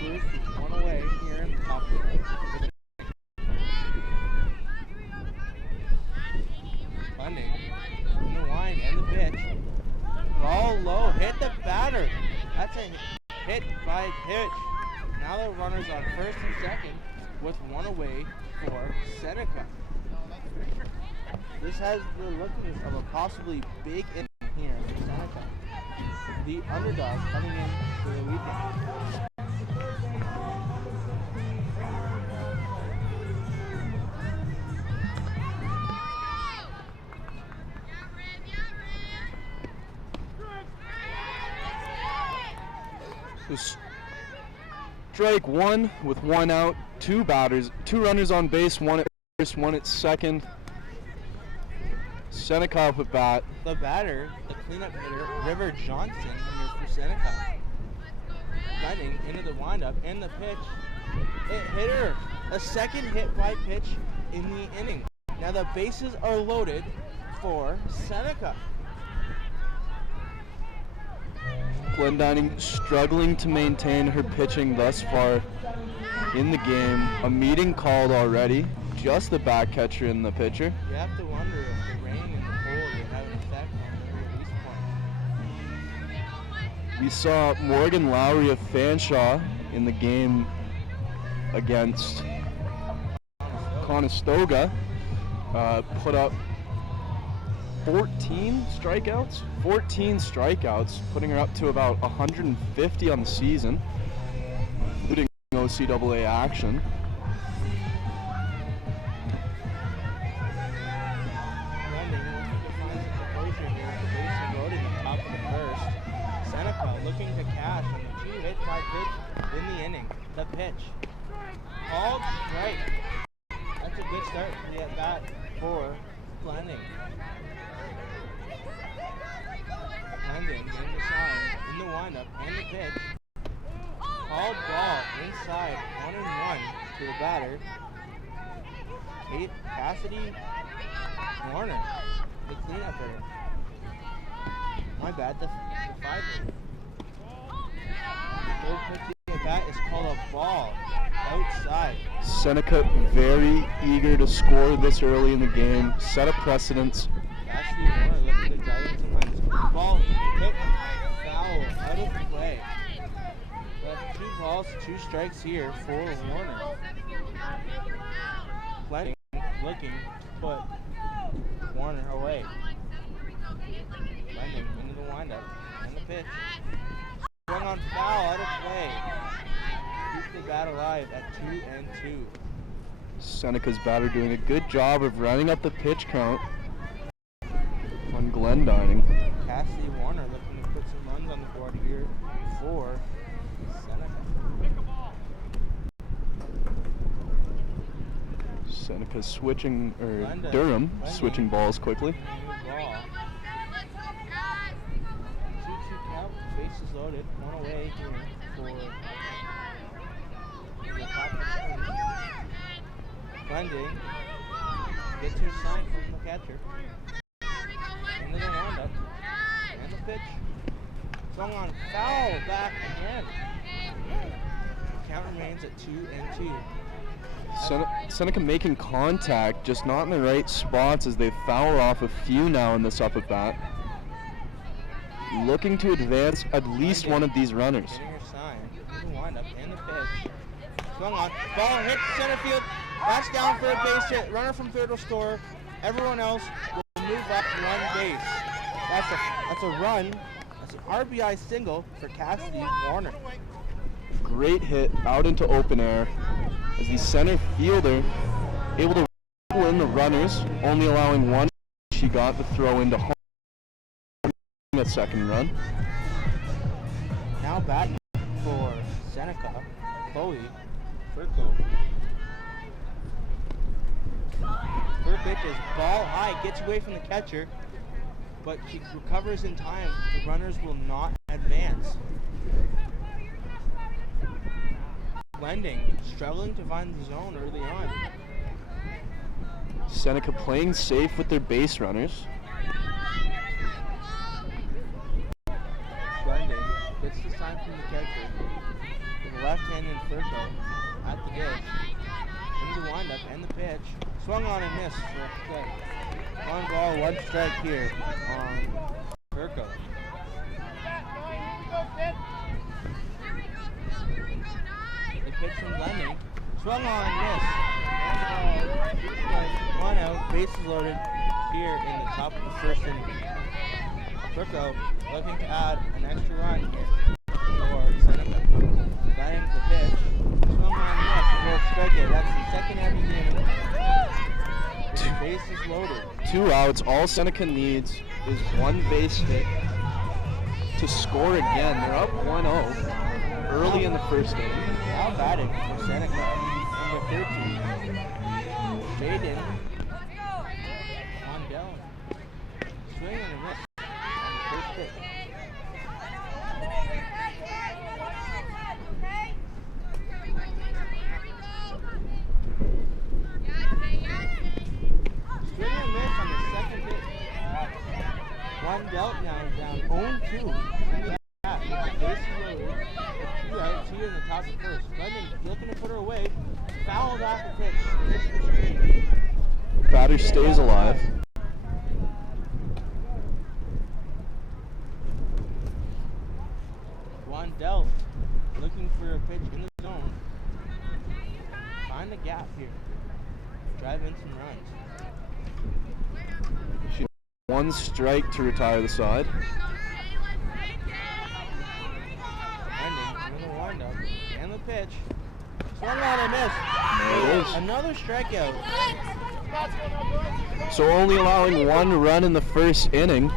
Wrestlers one away here in the top. Funding in the line and the pitch. Ball low, hit the batter. That's a hit by pitch. Now the runners on first and second with one away for Seneca. This has the lookings of a possibly big inning here for Seneca. The underdog coming in for the weekend. Strike one with one out, two runners on base, one at first, one at second. Seneca up at bat. The batter, the cleanup hitter, River Johnson here for Seneca. Running into the windup and the pitch. It hit her. A second hit by pitch in the inning. Now the bases are loaded for Seneca. Glendining struggling to maintain her pitching thus far in the game. A meeting called already. Just the back catcher and the pitcher. You have to wonder if the rain and the cold will have an effect on the release point. We saw Morgan Lowry of Fanshawe in the game against Conestoga put up 14 strikeouts, putting her up to about 150 on the season, including OCAA action. Seneca looking to cash on the two hit by pitch in the inning. The pitch. Called strike. That's a good start to the at-bat for Glendining. Glendining in the sign, in the windup, and the pitch. Called ball inside, 1-1 to the batter. Cassidy Warner, the cleanup hitter. My bad, the five. Third pitch at bat is called a ball outside. Seneca very eager to score this early in the game, set a precedence. Cassidy Warner looking to drive into lines. Ball hit foul out of the play. Left 2 balls, 2 strikes here for Warner. Glendining looking to put Warner away. Glendining into the windup and the pitch. Swung on foul out of play. Keeps the bat alive at 2-2. Seneca's batter doing a good job of running up the pitch count on Glendining. Cassidy Warner looking to put some runs on the board here for Seneca. Seneca's switching, Durham switching balls quickly. Ball. 2-2 count, bases loaded, one away here for the top of the third. Glendining gets her sign from the catcher. Into the windup. And the pitch. Swung on foul back again. Count remains at 2-2. Seneca making contact, just not in the right spots as they foul off a few now in this up at bat. Looking to advance at least one of these runners. Getting her sign. Into the windup and the pitch. Swung on. Ball hit center field. That's down for a base hit. Runner from third will score. Everyone else will move up one base. That's a run. That's an RBI single for Cassidy Warner. Great hit out into open air as the center fielder able to pull in the runners, only allowing one. She got the throw into home. That second run. Now back for Seneca, Chloe Furco. Third pitch is ball high, gets away from the catcher, but she recovers in time. The runners will not advance. Glendining, struggling to find the zone early on. Seneca playing safe with their base runners. Glendining gets the sign from the catcher. With the left hand in Furco at the dish. Into the windup and the pitch. Swung on and missed for a strike. One ball, one strike here on Furco. The pitch from Glendy. Swung on and missed. One out, bases loaded here in the top of the first inning. Furco looking to add an extra run here for Seneca. Glendy the pitch. Swung on and missed for a strikeout. That's the second out of the inning. The bases loaded. 2 outs. All Seneca needs is one base hit to score again. They're up 1-0 early in the first inning. Now batting for Seneca, number 13. Jaden. On down. Swing and a miss. First pitch. Swing and miss on the second pitch. One dealt now down 0-2. Two outs here in the top of the first. Glendy looking to put her away. Fouled off the pitch. Missed the screen. Batter stays alive. One dealt. Looking for a pitch in the zone. Find the gap here. Drive in some runs. She one strike to retire the side. Ending in the windup and the pitch. Swung on and missed. There it is. Another strikeout. So only allowing one run in the first inning.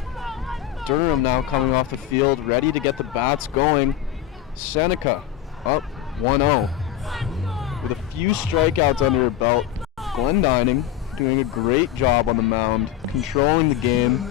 Durham now coming off the field, ready to get the bats going. Seneca up 1-0. With a few strikeouts under her belt, Glendining doing a great job on the mound, controlling the game.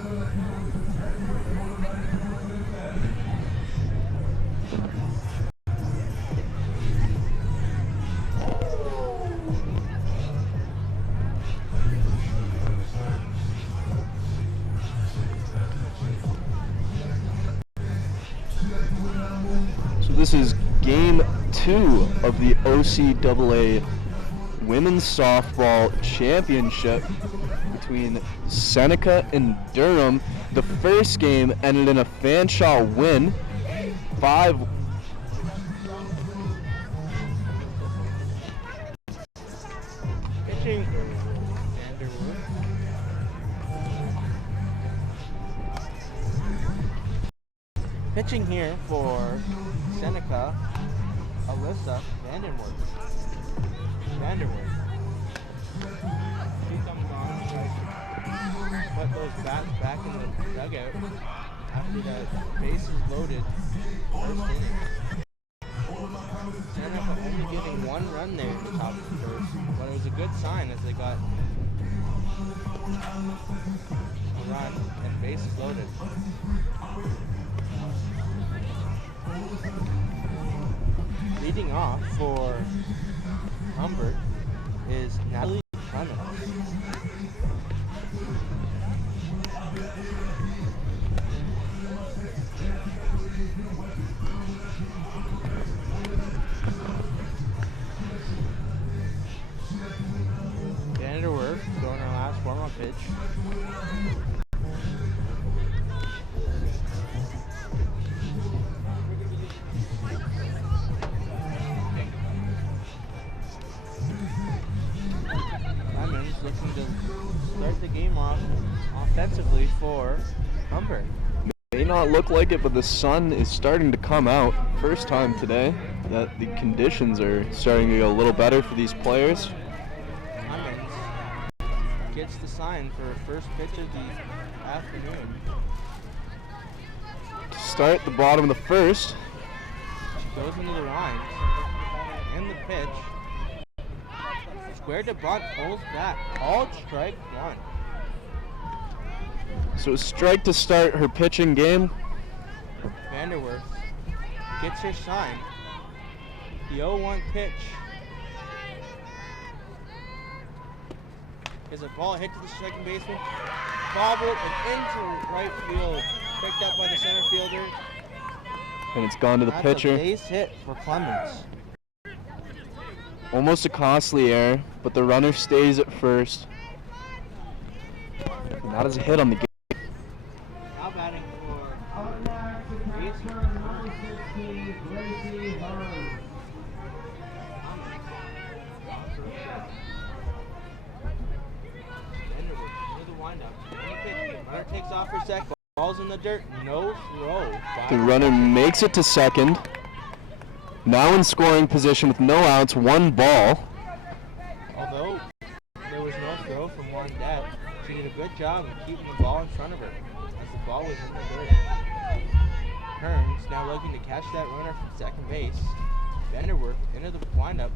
This is game 2 of the OCAA Women's Softball Championship between Seneca and Durham. The first game ended in a Fanshawe win. 5. Pitching. Pitching here for Seneca, Alyssa Vanderwood. She comes on, tries to put those bats back in the dugout after the base is loaded first inning. Seneca only giving one run there at the top of the first, but it was a good sign as they got a run and bases loaded. Leading off for Humbert is Natalie Clemens. Vanderwerf throwing our last warm-up pitch. Looking to start the game off offensively for Humbert. May not look like it, but the sun is starting to come out. First time today that the conditions are starting to get a little better for these players. Clemens gets the sign for her first pitch of the afternoon. To start the bottom of the first. She goes into the line and the pitch. Square to bunt, pulls back. Called strike one. So a strike to start her pitching game. Vanderwerf gets her sign. The 0-1 pitch is a ball hit to the second baseman. Bobbled and into right field. Picked up by the center fielder. And it's gone to the That's pitcher. A base hit for Clemens. Almost a costly error, but the runner stays at first. And that is a hit on the game. Now batting for the windup. Runner takes off for second. Ball's in the dirt. No throw. The runner makes it to second. Now in scoring position with no outs, one ball. Although there was no throw from one deck, she did a good job of keeping the ball in front of her as the ball was in the dirt. Hearns now looking to catch that runner from second base. Vanderwerf into the windup.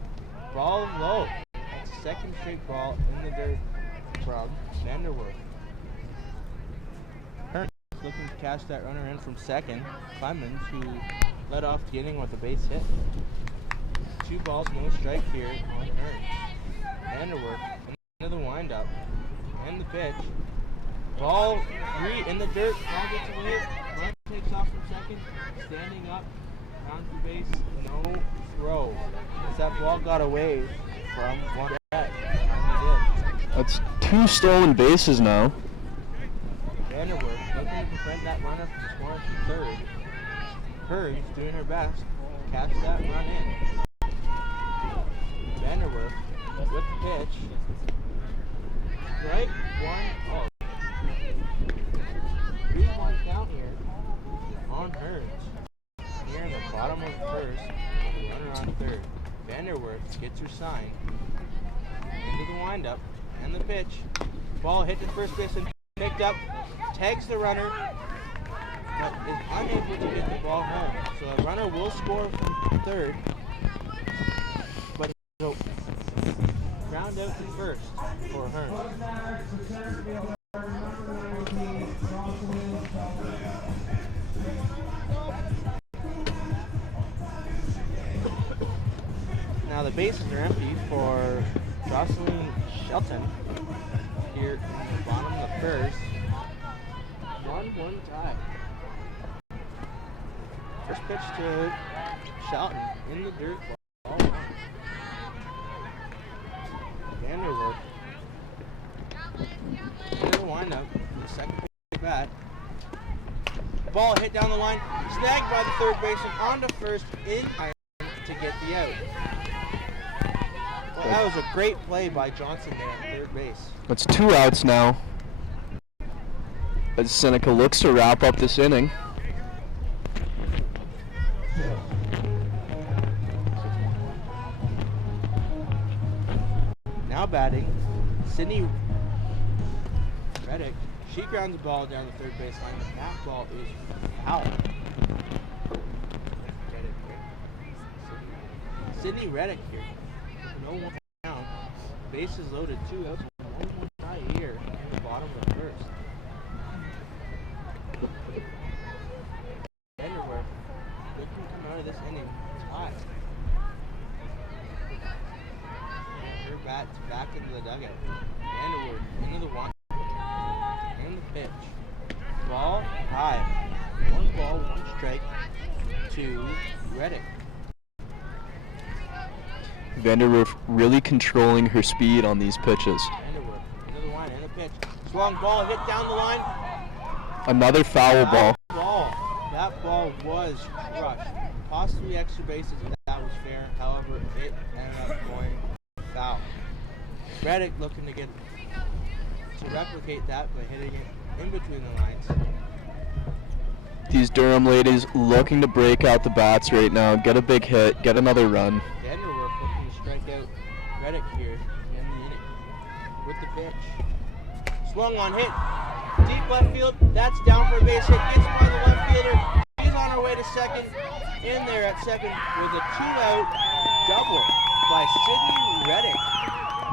Ball low. That's the second straight ball in the dirt from Vanderwerf. Hearns looking to catch that runner in from second. Clemens, who led off the inning with a base hit. 2 balls, no strike here on Hearns. Vanderwerf into the windup and the pitch. Ball 3 in the dirt. Ball gets away. Runner takes off from second. Standing up. Round to base. No throw. As that ball got away from one back. That's 2 stolen bases now. Vanderwerf looking to prevent that runner from scoring from third. Hearns doing her best to catch that run in. Vanderwerf with the pitch. Strike 1. Oh. 3-1 count here on Hearns. Here in the bottom of the first, runner on third. Vanderwerf gets her sign. Into the windup and the pitch. Ball hit to first base and picked up. Tags the runner, but is unable to get the ball home. So the runner will score from third, but he'll round out to first for Hearns. Now the bases are empty for Jocelyn Shelton here in the bottom of the first. 1-1 tie. First pitch to Shelton in the dirt. Ball 1. Vanderwerf into the windup. The second pitch bat. Ball hit down the line. Snagged by the third baseman onto first in iron to get the out. Well, that was a great play by Johnson there at third base. That's 2 outs now, as Seneca looks to wrap up this inning. Now batting, Sydney Reddick. She grounds the ball down the third baseline, and that ball is foul. Sydney Reddick here. No one down. Bases loaded, 2 outs. 1-1 tie here in the bottom of the first. Vanderwerf looking to come out of this inning tied. Her bat back into the dugout. Vanderwerf into the one and the pitch. Ball high. 1 ball, 1 strike to Reddick. Vanderwerf really controlling her speed on these pitches. Vanderwerf into the line and a pitch. Swung ball hit down the line. Another foul ball. That ball was crushed. Possibly extra bases if that was fair. However, it ended up going foul. Reddick looking to replicate that by hitting it in between the lines. These Durham ladies looking to break out the bats right now, get a big hit, get another run. Vanderwerf looking to strike out Reddick here in the inning with the pitch. Swung on hit. Deep left field. That's down for a base hit. Gets by the left fielder. She's on her way to second. In there at second with a 2-out double by Sydney Reddick.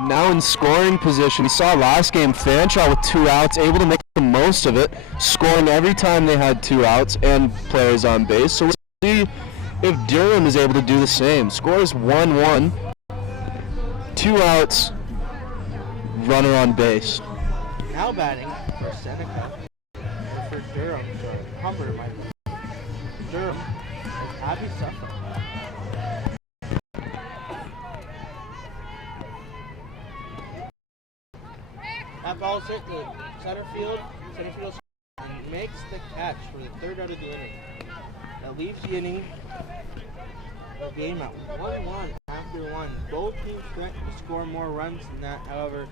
Now in scoring position. We saw last game Fanshawe with 2 outs, able to make the most of it, scoring every time they had 2 outs and players on base. So we'll see if Durham is able to do the same. Score is 1-1. 2 outs, runner on base. Now batting for Seneca, or for Durham, sorry, Humber might be. Durham is Abby Suffolk. That ball's hit to center field. Center field and makes the catch for the third out of the inning. That leaves the inning, the game at 1-1 after one. Both teams threatened to score more runs than that. However,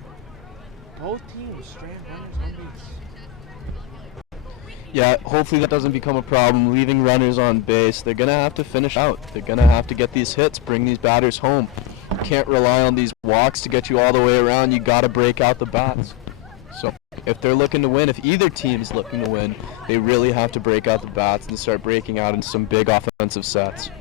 both teams strand runners on base. Yeah, hopefully that doesn't become a problem, leaving runners on base. They're going to have to finish out. They're going to have to get these hits, bring these batters home. You can't rely on these walks to get you all the way around. You got to break out the bats. So if they're looking to win, if either team is looking to win, they really have to break out the bats and start breaking out into some big offensive sets.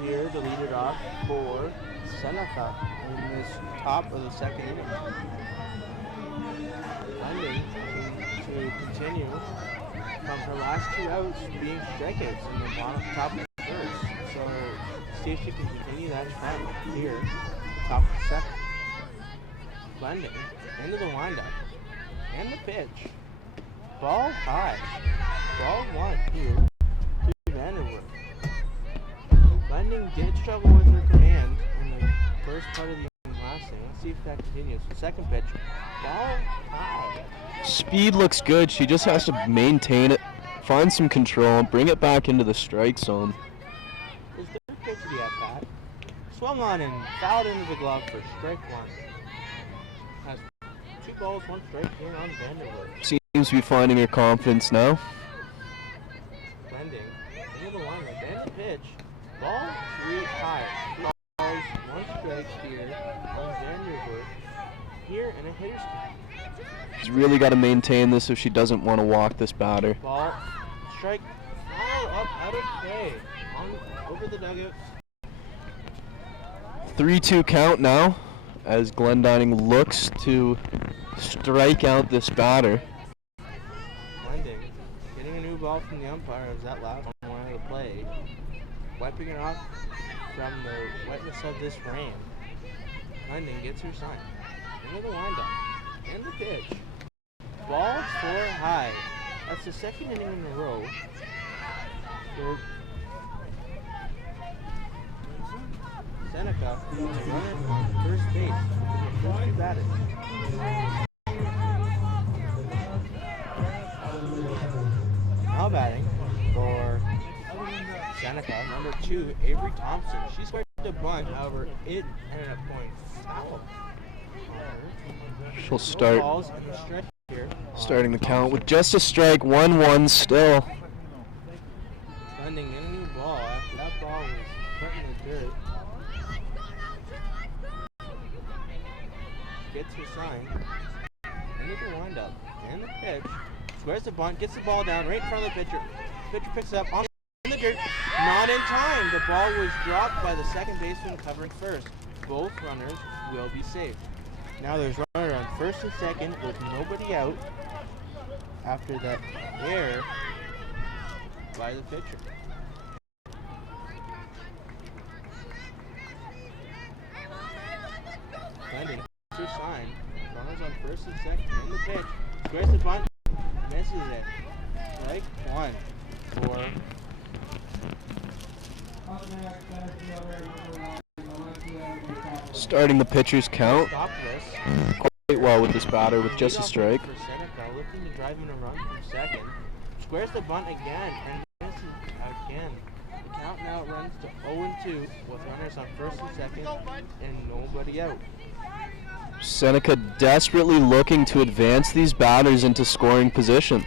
Here to lead it off for Seneca in this top of the second inning. London to continue from her last two outs being strikeouts in the top of the first. So see if she can continue that trend here, top of the second. London into the windup and the pitch. Ball high. Ball one here to Vanderwood. London did struggle with her command in the first part of the inning last inning. Let's see if that continues. The second pitch, ball high. Speed looks good. She just has to maintain it, find some control, and bring it back into the strike zone. His third pitch of the at-bat swung on and fouled into the glove for strike one. Has 2 balls, 1 strike here on Vanderwood. Seems to be finding her confidence now. Blending into the lineup and the pitch. Ball 3 high. 3 balls, 1 strike here on Vanderwood. Here and a hitter's pitch. She's really got to maintain this if she doesn't want to walk this batter. Ball, strike, foul up out of play. Over the dugout. 3-2 count now as Glendining looks to strike out this batter. Blending, getting a new ball from the umpire as that last one went out of play. Wiping it off from the wetness of this rain. London gets her sign. Into the windup. And the pitch. Ball 4 high. That's the second inning in a row. Seneca is running on first base. First 2 batters. Now batting for Seneca, number 2, Avery Thompson. She scored the bunt, however, it ended up going foul. She'll start balls and the strike here. Starting the count with just a strike, 1-1 still. Finding in a new ball after that ball was put in the dirt. Gets her sign. Into the windup. And the pitch. Squares the bunt, gets the ball down right in front of the pitcher. Pitcher picks it up on the dirt. Not in time. The ball was dropped by the second baseman covering first. Both runners will be safe. Now there's runner on first and second with nobody out after that error by the pitcher. Landing your sign. Runners on first and second in the pitch. Squares the bunt. Misses it. Strike 1 for Starting the pitcher's count quite well with this batter with just a strike. For Seneca, looking to drive in a run from second. Squares the bunt again and misses again. Count now runs to 0-2 with runners on first and second and nobody out. Seneca desperately looking to advance these batters into scoring position.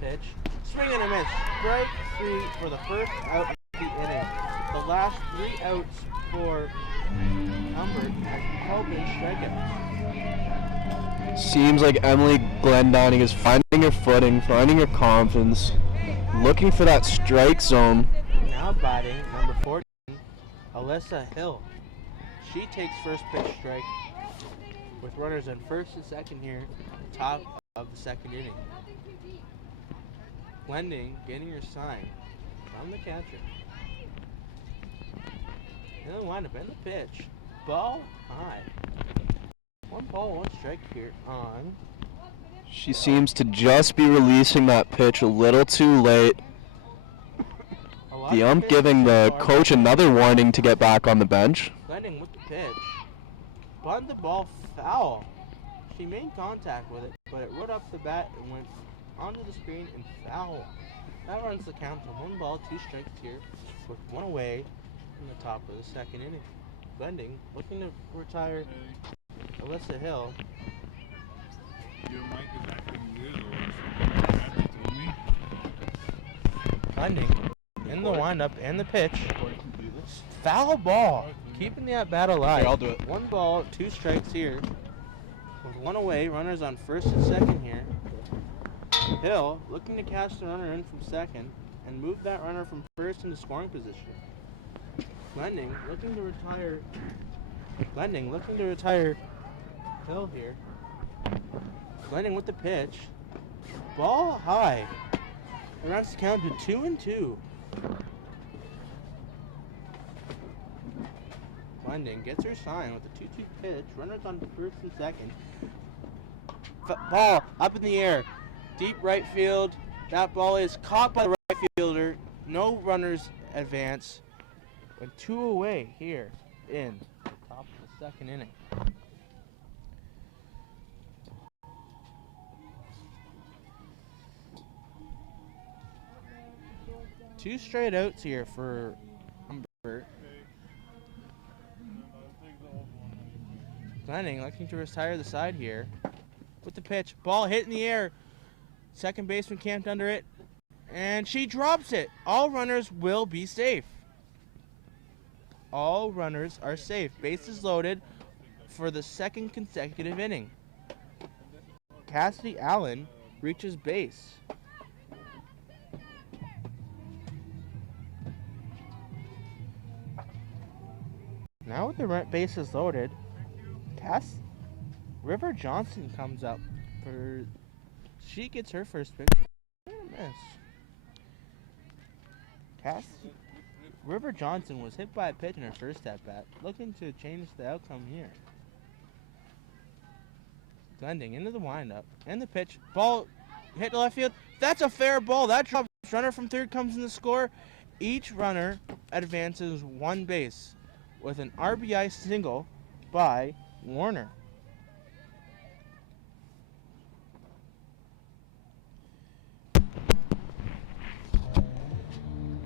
Pitch, swing and a miss. Strike 3 for the first out of the inning. The last 3 outs for Humbert has all been strikeouts. Seems like Emily Glendining is finding her footing, finding her confidence, looking for that strike zone. Now batting, number 14, Alyssa Hill. She takes first pitch strike with runners on first and second here, top of the second inning. Blending, getting her sign from the catcher. And the windup and the pitch. Ball high. 1 ball, 1 strike here on. She seems to just be releasing that pitch a little too late. The ump giving the coach another warning to get back on the bench. Blending with the pitch. Bunned the ball foul. She made contact with it, but it rode off the bat and went onto the screen and foul. That runs the count to 1 ball, 2 strikes here, with 1 away from the top of the second inning. Blending, looking to retire Alyssa Hill. Your mic is acting weird or something. Told me. Blending, in the windup and the pitch. Foul ball, keeping the at bat alive. Okay, I'll do it. 1 ball, 2 strikes here, with 1 away. Runners on first and second here. Hill looking to catch the runner in from second and move that runner from first into scoring position. Blending looking to retire Hill here. Blending with the pitch. Ball high. It runs the count to 2-2. Blending gets her sign with a 2-2 pitch. Runners on first and second. Ball up in the air. Deep right field. That ball is caught by the right fielder. No runners advance. And 2 away here in top of the second inning. Two straight outs here for Humbert. Blending looking to retire the side here. With the pitch. Ball hit in the air. Second baseman camped under it. And she drops it. All runners will be safe. All runners are safe. Bases loaded for the second consecutive inning. Cassidy Allen reaches base. Now with the bases loaded, River Johnson comes up for. She gets her first pitch. Miss. River Johnson was hit by a pitch in her first at bat, looking to change the outcome here. Blending into the windup and the pitch. Ball hit to left field. That's a fair ball. That drops. Runner from third comes in the score. Each runner advances 1 base with an RBI single by Warner.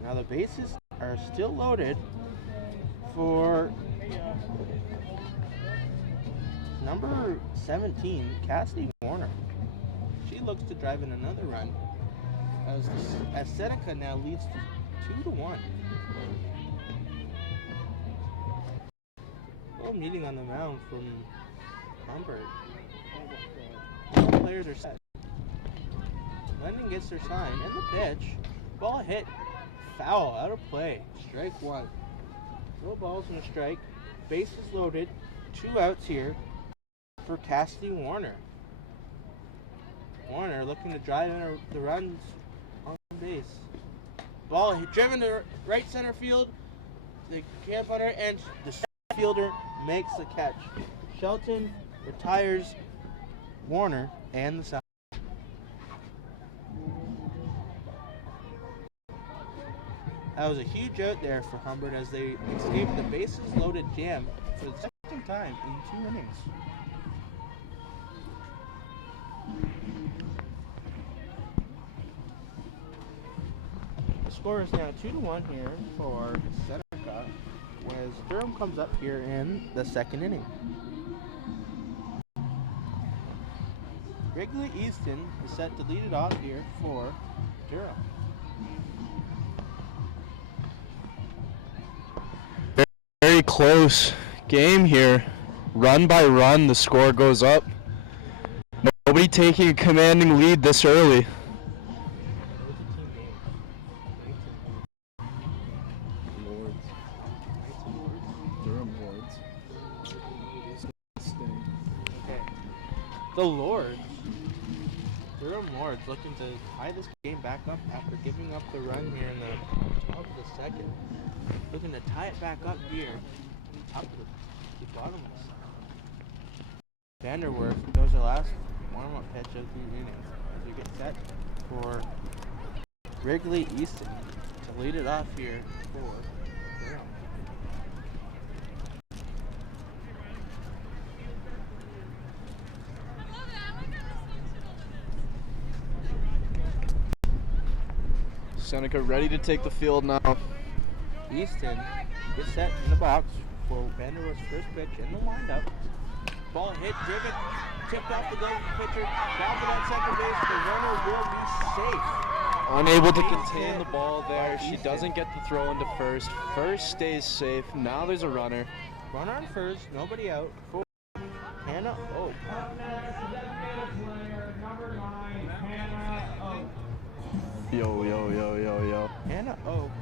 Now the bases are still loaded for number 17, Cassidy Warner. She looks to drive in another run as Seneca now leads 2-1. Little meeting on the mound from Humbert. All players are set. Blending gets their sign and the pitch. Ball hit. Foul, out of play. Strike 1. No balls and a strike. Bases loaded. 2 outs here for Cassidy Warner. Warner looking to drive in the runs on base. Ball driven to right center field. They camp on her and the center fielder makes the catch. Shelton retires Warner and the side. That was a huge out there for Humbert as they escaped the bases loaded jam for the second time in 2 innings. score is now 2-1 here for Seneca as Durham comes up here in the second inning. Wrigley Easton is set to lead it off here for Durham. Very close game here. Run by run, the score goes up. Nobody taking a commanding lead this early. Durham Lords. Okay. The Lords. Durham Lords looking to tie this game back up after giving up the run here in the top of the second. Looking to tie it back up here, top of the bottom. Vanderwerf goes the last warm-up pitch of the inning as we get set for Wrigley Easton to lead it off here for Durham. Seneca ready to take the field now. Easton gets set in the box for Vanderwerf's first pitch in the windup. Ball hit, driven, tipped off the glove of the pitcher, grounded at second base. The runner will be safe. Unable to contain the ball there. She doesn't get the throw into first. First stays safe. Now there's a runner. Runner on first, nobody out. For Hannah Oak. Yo, yo, yo, yo, yo. Hannah Oak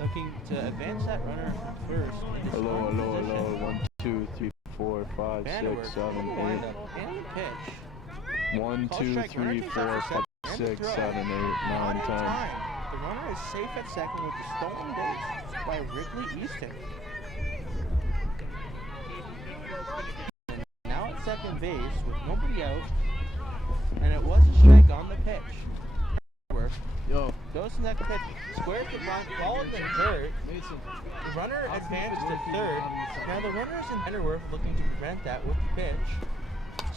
looking to advance that runner from first. Hello, hello, hello. 1, 2, 3, 4, 5, 6, 7, 8. And the pitch. 1, 2, 3, 4, 5, 6, 7, 8, 9, 10. The runner is safe at second with the stolen base by Wrigley Easton. Now at second base with nobody out, and it was a strike on the pitch. Yo. Goes to the next pitch, squares the bunt, ball at the third. The runner advances to third. Now the runners in Vanderwerf looking to prevent that with the pitch.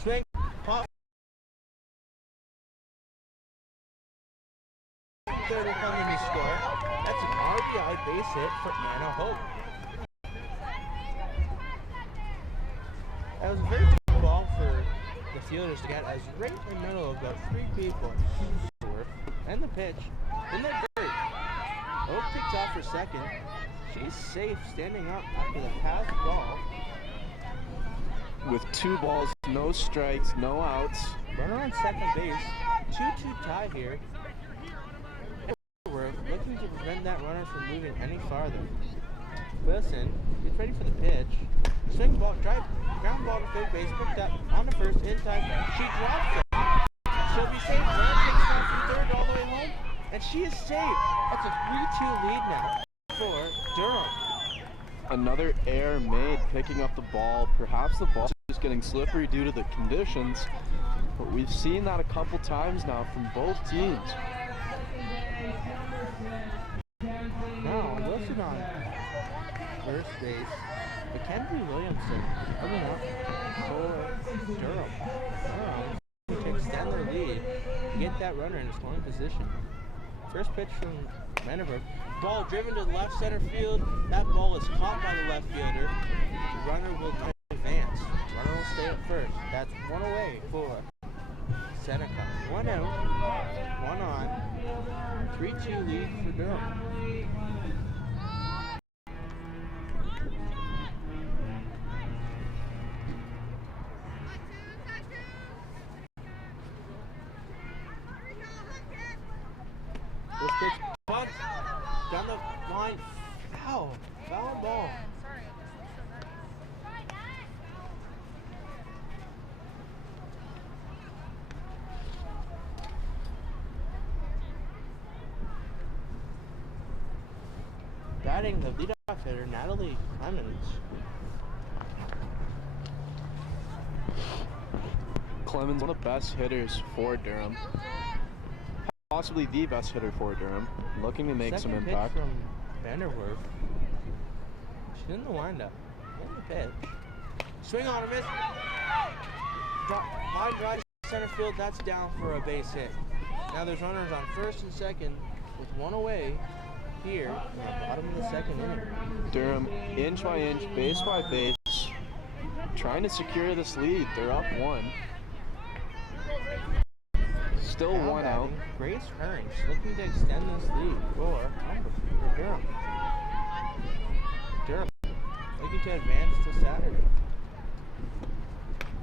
Swing, pop. Third will come in the score. That's an RBI base hit for Anna Hope. That was a very tough ball for the fielders to get as right in the middle of about 3 people. And the pitch in the dirt. Oak picks off for second. She's safe standing up after the pass ball. With 2 balls, no strikes, no outs. Runner on second base. 2-2 tie here. We're looking to prevent that runner from moving any farther. Wilson gets ready for the pitch. Swing ball, drive, ground ball to third base, picked up on the first in time. She drops it. She'll be safe. Runner takes off from third all the way home, and she is safe. That's a 3-2 lead now for Durham. Another error made picking up the ball. Perhaps the ball is getting slippery due to the conditions, but we've seen that a couple times now from both teams. Now Wilson on first base. Mackenzie Williamson coming up for Durham. To extend their lead, get that runner in scoring position. First pitch from Vanderwerf. Ball driven to the left center field. That ball is caught by the left fielder. The runner will advance. Runner will stay at first. That's 1 away for Seneca. 1 out, 1 on. 3-2 lead for Durham. This pitch bunt down the line. Foul. Foul ball. Batting the leadoff hitter, Natalie Clemens. Clemens, one of the best hitters for Durham. Possibly the best hitter for Durham. Looking to make some impact. Second pitch from Vanderwerf. She's in the windup. In the pitch. Swing on a miss. Line drive to center field. That's down for a base hit. Now there's runners on first and second with 1 away here in the bottom of the second inning. Durham, inch by inch, base by base, trying to secure this lead. They're up 1. Still Now 1 out. batting, Grace Hearns looking to extend this lead for Durham. Durham looking to advance to Saturday.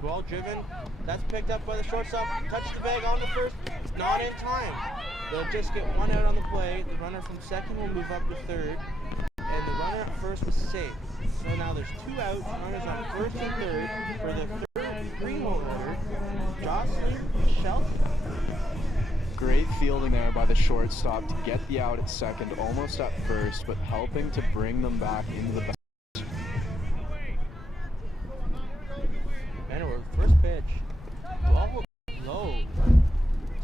Ball driven. That's picked up by the shortstop. Touch the bag on the first. Not in time. They'll just get 1 out on the play. The runner from second will move up to third. And the runner at first was safe. So now there's 2 outs. Runners on first and third for the third 3-hole hitter, Jocelyn Shelton. Great fielding there by the shortstop to get the out at second, almost at first, but helping to bring them back into the back. Anyway, first pitch. Ball low.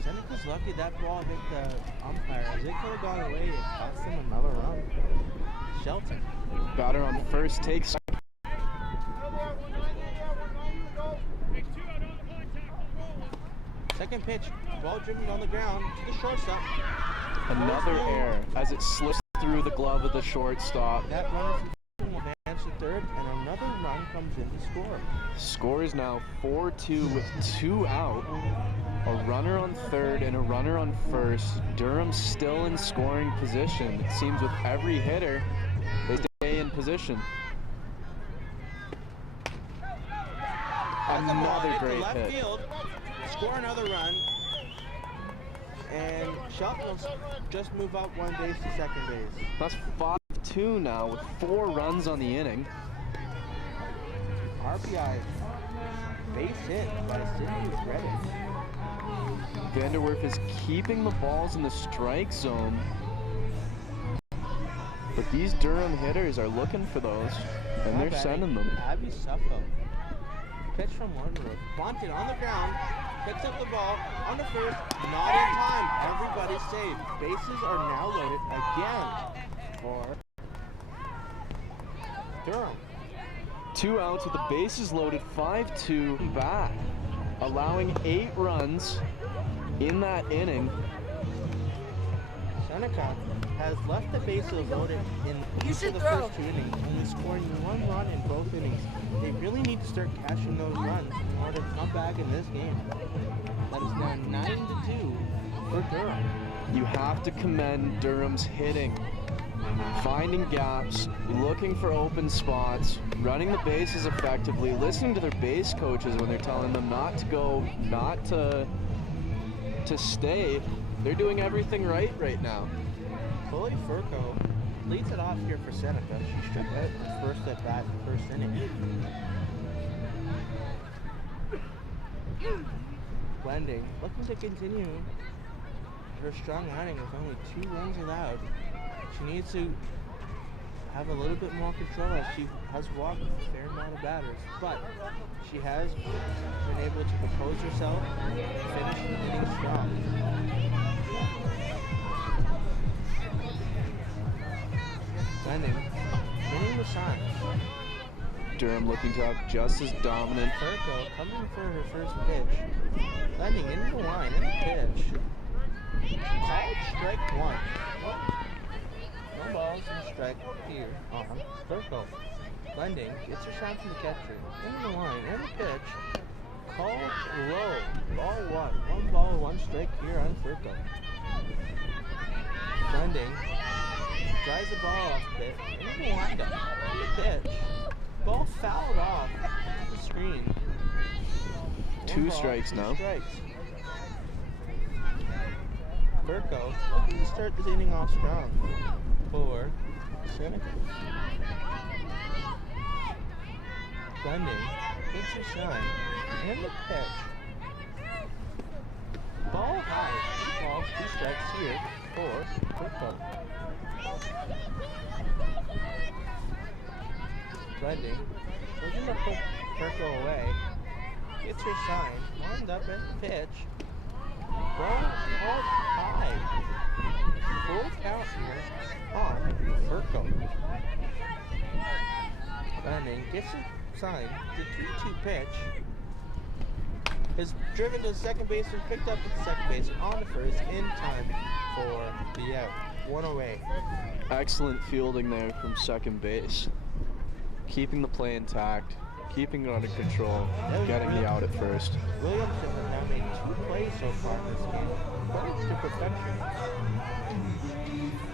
Seneca's lucky that ball hit the umpire, as it could have gone away and cost them another run. Shelton. Batter on first takes. Second pitch. Ball driven on the ground to the shortstop. Another error as it slips through the glove of the shortstop. That runner from second will advance to third, and another run comes in to score. Score is now 4-2 with 2 out. A runner on third and a runner on first. Durham still in scoring position. It seems with every hitter, they stay in position. Another great left hit. field, score another run, and Shelton will just move up 1 base to second base. That's 5-2 now with 4 runs on the inning. RBI base hit by Sydney Reddick. Vanderwerf is keeping the balls in the strike zone, but these Durham hitters are looking for those, and they're sending them. Abby Suffolk. Pitch from Wardenwood. Bunted on the ground. Picks up the ball on the first. Not in time. Everybody's safe. Bases are now loaded again for Durham. 2 outs with the bases loaded, 5-2 back, allowing 8 runs in that inning. Seneca has left the bases loaded in each of the first 2 innings, only scoring 1 run in both innings. They really need to start cashing those runs in order to come back in this game. That is now 9-2 for Durham. You have to commend Durham's hitting, finding gaps, looking for open spots, running the bases effectively, listening to their base coaches when they're telling them not to go, not to stay. They're doing everything right now. Chloe Furco leads it off here for Seneca. She struck out her first at bat in the first inning. Blending, looking to continue her strong outing with only 2 runs allowed. She needs to have a little bit more control as she has walked a fair amount of batters, but she has been able to compose herself and finish the inning strong. Blending, winning the sign. Durham looking to have just as dominant. Furco coming for her first pitch. Blending into the line in the pitch. Called strike 1. No balls and strike here on Furco. Blending gets her shot from the catcher. In the line and the pitch. Called low. Ball 1. 1 ball, 1 strike here on Furco. Blending drives the ball off a bit. Into the windup. The pitch. Ball fouled off the screen. 2 strikes now. 2 strikes. Furco looking to start this inning off strong for Seneca. Blending gets her shine and the pitch. Ball high. 2 balls, 2 strikes here for Furco. Blending looking to put Furco away. Gets her sign. Lined up at the pitch. Ball held high. Full count here on Furco. Blending gets a sign. The 3-2 pitch is driven to the second base and picked up at the second base on the first in time for the out. one away. Excellent fielding there from second base. Keeping the play intact, keeping it under control, getting the out at first. Williamson has now made 2 plays so far in this game. Credits to perfection.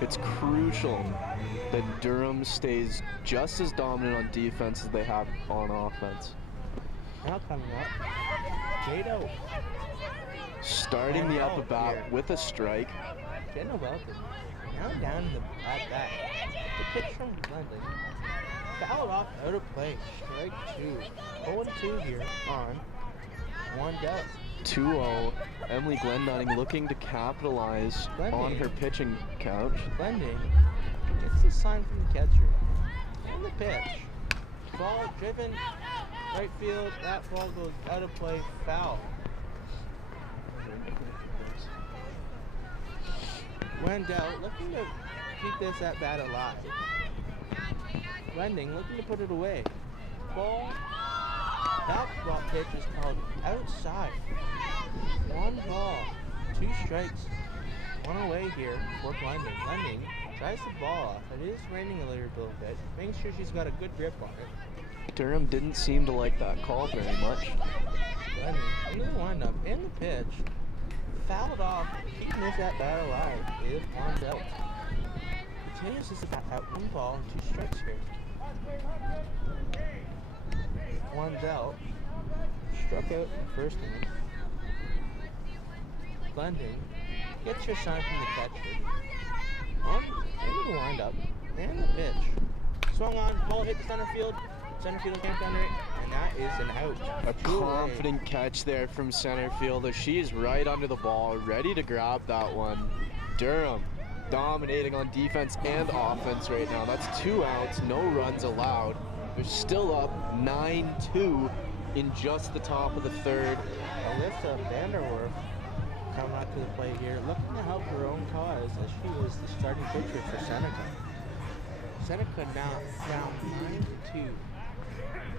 It's crucial that Durham stays just as dominant on defense as they have on offense. Now coming up, Jado. Starting the up at bat with a strike. Jenna Welton. Now down in the at bat. The pitch from London. Fouled off out of play. Strike 2. 0-2 here on Wandell. 2-0. Emily Glendinning looking to capitalize on her pitching couch. Glending gets the sign from the catcher. And the pitch. Ball driven. Right field. That ball goes out of play. Foul. Wendell looking to keep this at bat alive. Glending looking to put it away. Ball. That ball pitch is called outside. 1 ball, 2 strikes, 1 away here for Glending. Glending tries the ball off. It is raining a little bit. Making sure she's got a good grip on it. Durham didn't seem to like that call very much. Glending into the windup and the pitch. Fouled off, keeping this at bat alive is Wandell. Continues this at 1 ball, 2 strikes here. Wandell struck out in the first inning. Glending gets your sign from the catcher. Into the windup and the pitch. Swung on, ball hit center field. Center field camped under it, and that is an out. A confident catch there from center fielder. She is right under the ball, ready to grab that one. Durham dominating on defense and offense right now. That's 2 outs, no runs allowed. They're still up 9-2 in just the top of the 3rd. Alyssa Vanderwerf coming out to the plate here, looking to help her own cause as she was the starting pitcher for Seneca. Seneca now down 9-2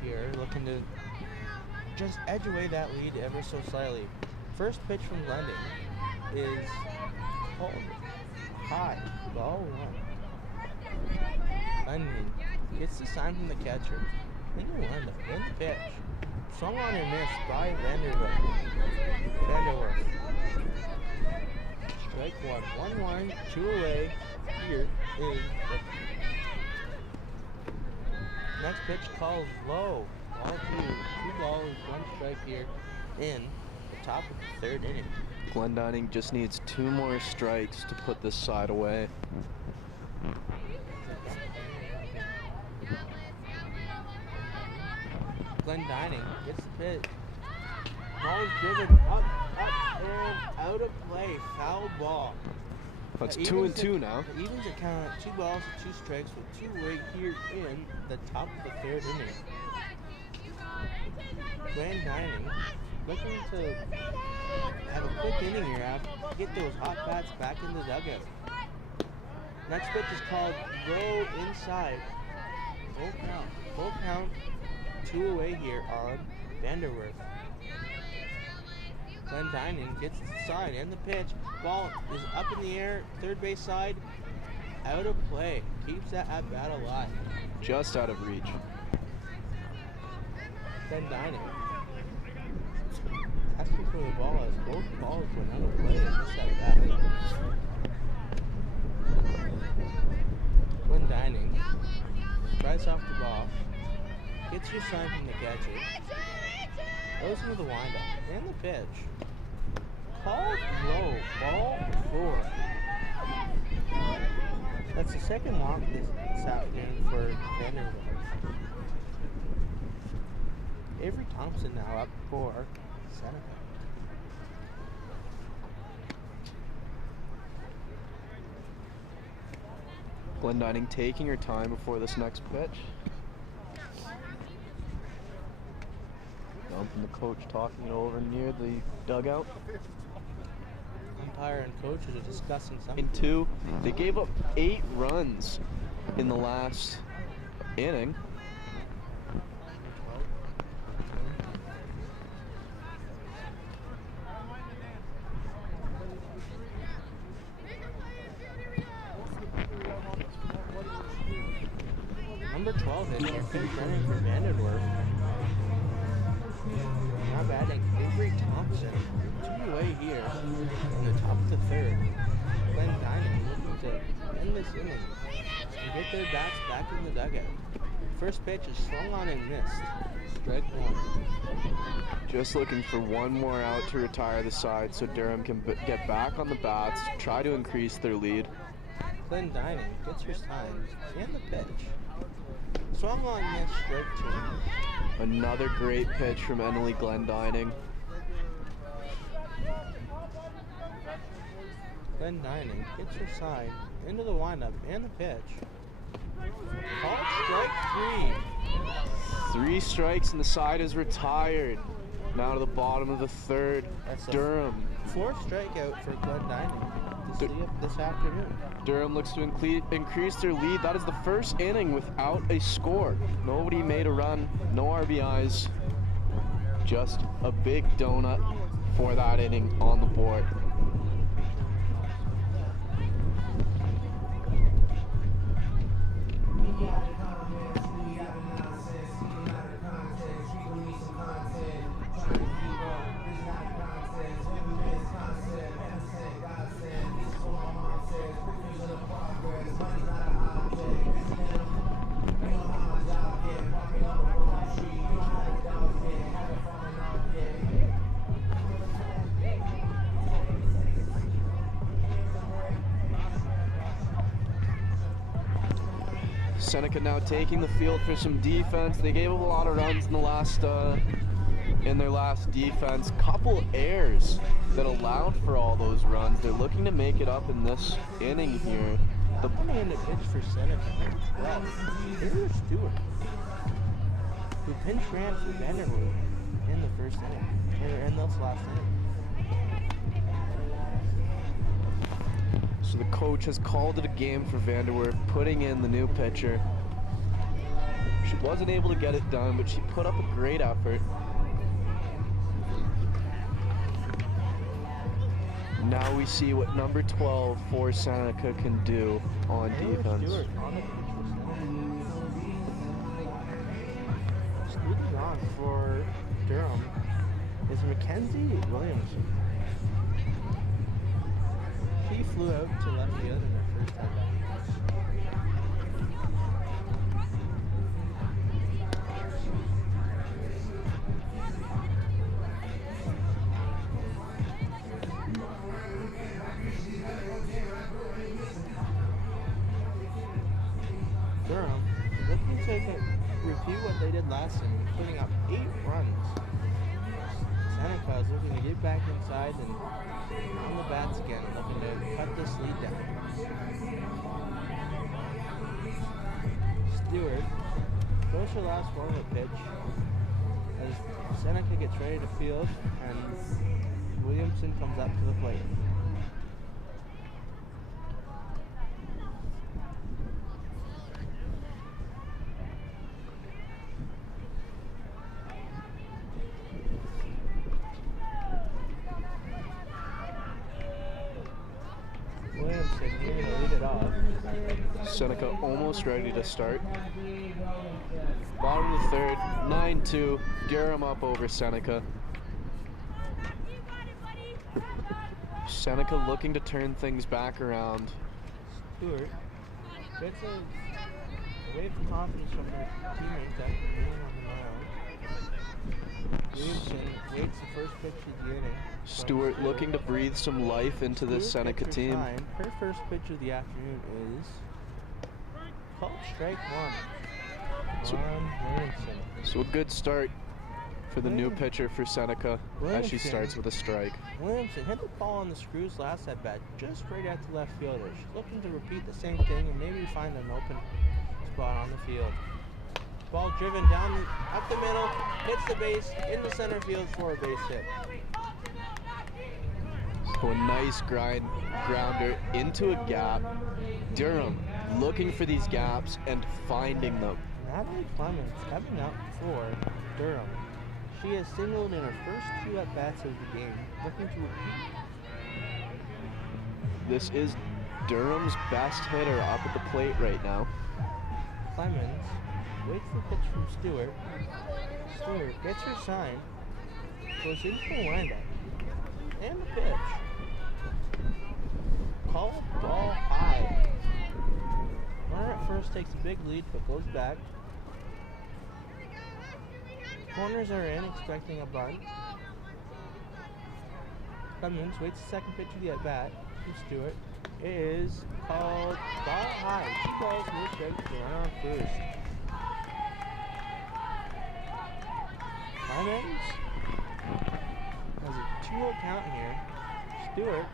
here, looking to just edge away that lead ever so slightly. First pitch from Glending is called high, ball 1. Glending gets the sign from the catcher. In the windup, in the pitch. Swung on and missed by Vanderwerf. Strike 1. 1-1, 2 away. Here is the next pitch called low. Ball 2. 2 balls, 1 strike here in the top of the 3rd inning. Glendinning just needs 2 more strikes to put this side away. Glendinning gets the pitch. Ball is driven up, and out of play. Foul ball. That's 2-2 now. It evens the count at 2 balls and 2 strikes with 2 right here in the top of the 3rd inning. Glendinning looking to have a quick inning here after get those hot bats back in the dugout. Next pitch is called go inside. Full count. 2 away here on Vanderwerf. Glendinning gets the side and the pitch. Ball is up in the air, 3rd base side, out of play. Keeps that at bat alive. Just out of reach. Glendinning asking for the ball as both balls went out of play and missed at bat. Glendinning tries off the ball. Gets your sign from the catcher. Goes into the windup and the pitch. Called low. Ball 4. That's the 2nd walk this afternoon for Vanderbilt. Avery Thompson now up for Seneca. Glendinning taking her time before this next pitch. And the coach talking it over near the dugout. Umpire and coaches are discussing something. In 2, they gave up 8 runs in the last inning. Number 12 hitting your pitch running for Vanderwerf. Now batting Avery Thompson. 2 away here in the top of the third. Glenn Dinan looking to end this inning and get their bats back in the dugout. First pitch is swung on and missed. Strike one. Just looking for one more out to retire the side so Durham can get back on the bats, try to increase their lead. Glenn Dinan gets her signs and the pitch. Swung on, missed. Strike two. Another great pitch from Emily Glendining. Glenn Dinan gets her side into the windup and the pitch. Called strike 3. 3 strikes and the side is retired. Now to the bottom of the third. That's Durham. 4th strikeout for Glenn Dinan to see it this afternoon. Durham looks to increase their lead. That is the first inning without a score. Nobody made a run, no RBIs. Just a big donut for that inning on the board. Seneca now taking the field for some defense. They gave up a lot of runs in their last defense. Couple errors that allowed for all those runs. They're looking to make it up in this inning here. The one-handed pitch for Seneca, number 12, Taylor Stewart, who pinch ran for Vanderwerf in the first inning, or in this last inning. So the coach has called it a game for Vanderwerf, putting in the new pitcher. She wasn't able to get it done, but she put up a great effort. Now we see what number 12 for Seneca can do on defense. Leading on for Durham is Mackenzie Williamson. He flew out to left field in their first time back. Durham looking to repeat what they did last inning, putting up 8 runs. Seneca is looking to get back inside and on the bats again, looking to cut this lead down. Stewart goes for the last one of the pitch as Seneca gets ready to field and Williamson comes up to the plate. Seneca almost ready to start. Bottom of the third, 9-2. Durham up over Seneca. Seneca looking to turn things back around. Stewart gets a wave of confidence from her teammates after being on the mound. Williamson waits the first pitch of the inning. Stewart looking to breathe some life into this Seneca team. Her first pitch of the afternoon is called strike 1. Williamson. So a good start for the new pitcher for Seneca as she starts with a strike. Williamson hit the ball on the screws last at bat, just right at the left fielder. She's looking to repeat the same thing and maybe find an open spot on the field. Ball driven down up the middle, hits the base, into center field for a base hit. So a nice grounder into a gap. Durham looking for these gaps and finding them. Natalie Clemens coming up for Durham. She has singled in her first 2 at-bats of the game, looking to repeat. This is Durham's best hitter up at the plate right now. Clemens waits the pitch from Stewart. Stewart gets her sign, goes into the windup, and the pitch. Called ball high. Runner at first takes a big lead, but goes back. Corners are in, expecting a bunt. Cummins waits the second pitch of the at-bat from Stewart. It is called ball high. 2 balls, no strikes, the runner on first. Cummins has a 2-0 count here. Stewart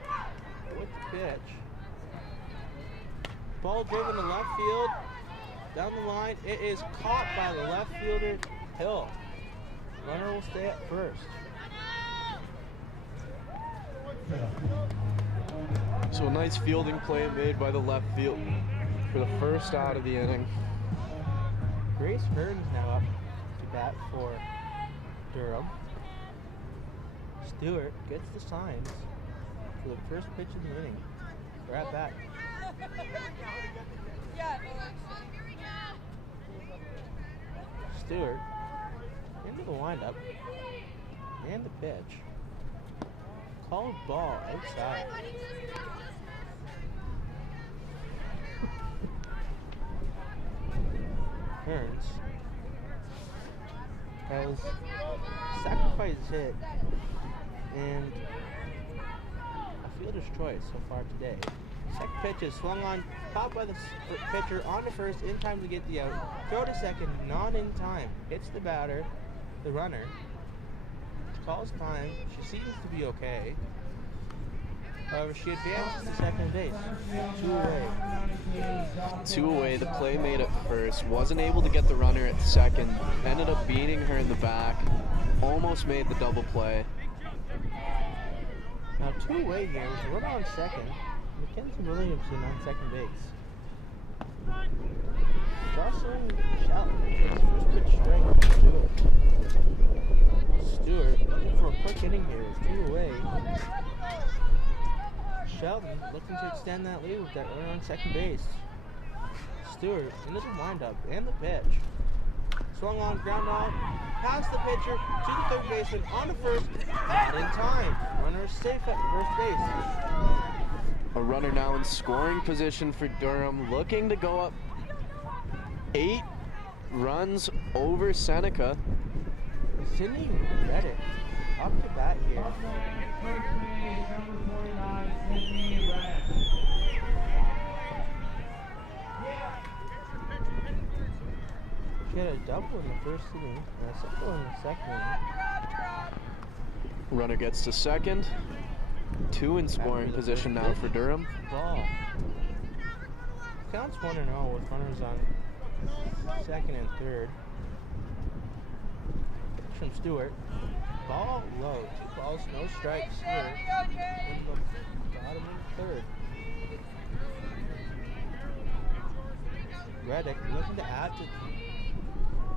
with the pitch. Ball driven to left field. Down the line. It is caught by the left fielder, Hill. Runner will stay at first. So a nice fielding play made by the left field for the first out of the inning. Grace Hearn's now up to bat for Durham. Stewart gets the signs for the first pitch of the inning. We're at bat. Stewart into the windup and the pitch. Called ball outside. Hearns has sacrificed hit and a fielder's choice so far today. Second pitch is swung on, caught by the pitcher on to first in time to get the out. Throw to second, not in time. Hits the batter, the runner. Calls time. She seems to be okay. However, she advances to second base. 2 away. 2 away, the play made at first. Wasn't able to get the runner at second. Ended up beating her in the back. Almost made the double play. Now 2 away here with a runner on second. Mackenzie Williamson on second base. Jocelyn Shelton takes first pitch strike to Stewart. Stewart looking for a quick inning here. It's 2 away. Shelton looking to extend that lead with that runner on second base. Stewart into the windup and the pitch. Swung on, ground out, past the pitcher to the third baseman, on to first, not in time. Runner is safe at first base. A runner now in scoring position for Durham, looking to go up 8 runs over Seneca. Sydney Reddick up to bat here. She had a double in the first inning and a single in the second inning. Runner gets to second. 2 in scoring position now for Durham. Ball. Counts 1-0 with runners on second and third. Pitch from Stewart. Ball low. 2 balls, no strikes here in the bottom of the third. Reddick looking to add to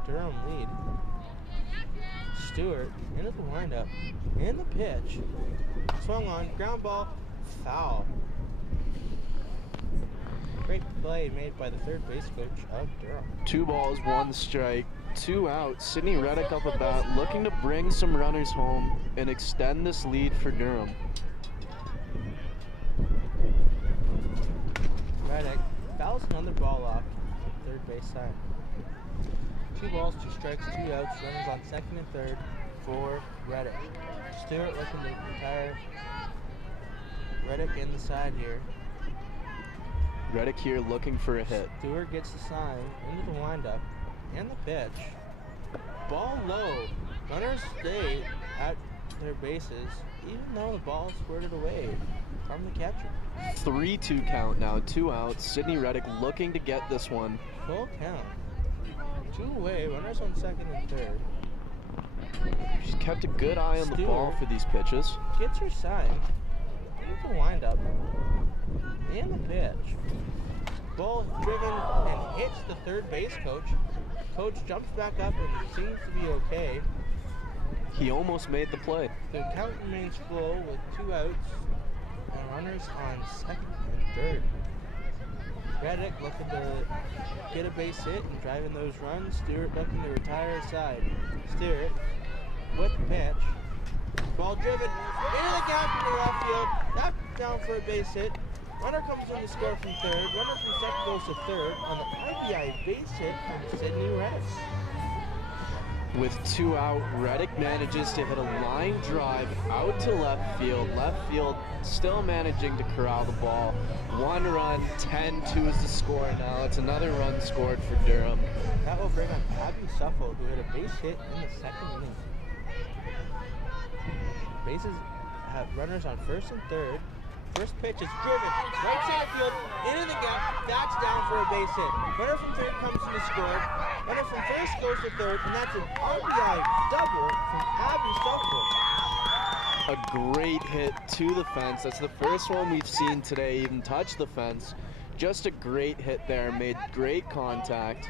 the Durham lead. Stewart into the windup and the pitch. Swung on, ground ball, foul. Great play made by the third base coach of Durham. 2 balls, 1 strike, 2 outs. Sydney Reddick up a bat, looking to bring some runners home and extend this lead for Durham. Reddick fouls another ball off the third base side. 2 balls, 2 strikes, 2 outs. Runners on second and third for Reddick. Stewart looking to retire Reddick in the side here. Reddick here looking for a hit. Stewart gets the sign into the windup and the pitch. Ball low. Runners stay at their bases even though the ball squirted away from the catcher. 3-2 count now, 2 outs. Sydney Reddick looking to get this one. Full count. 2 away, runners on second and third. She's kept a good eye on the ball for these pitches. Gets her sign into the windup and the pitch. Ball driven and hits the third base coach. Coach jumps back up and seems to be okay. He almost made the play. The count remains full with 2 outs and runners on second and third. Reddick looking to get a base hit and driving those runs. Stewart looking to retire his side. Stewart with the pitch. Ball driven into the gap into left field. That down for a base hit. Runner comes in to score from third. Runner from second goes to third on the RBI base hit from Sydney Reddick. With 2 out, Reddick manages to hit a line drive out to left field. Left field still managing to corral the ball. 1 run, 10-2 is the score now. It's another run scored for Durham. That will bring on Abby Suffolk, who hit a base hit in the second inning. Bases have runners on first and third. First pitch is driven, right center field, into the gap, that's down for a base hit. Runner from third comes in to score. Runner from first goes to third, and that's an RBI double from Abby Suffolk. A great hit to the fence. That's the first one we've seen today even touch the fence. Just a great hit there, made great contact.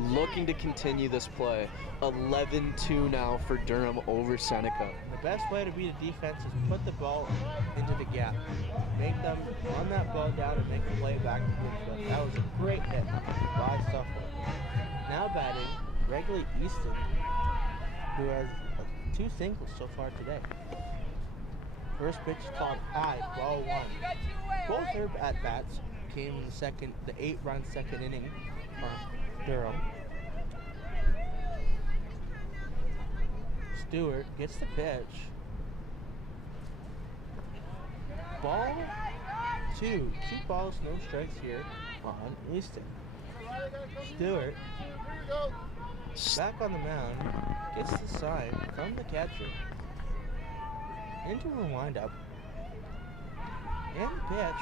Looking to continue this play. 11-2 now for Durham over Seneca. The best way to beat a defense is put the ball into the gap. Make them run that ball down and make the play back to the field. That was a great hit by Suffolk. Now batting, Gregory Easton, who has 2 singles so far today. First pitch called high, ball 1. Both their at-bats came in the 8-run second inning from Durham. Stewart gets the pitch. Ball 2. 2 balls, no strikes here on Easton. Stewart back on the mound, gets the sign from the catcher into a windup, and the pitch.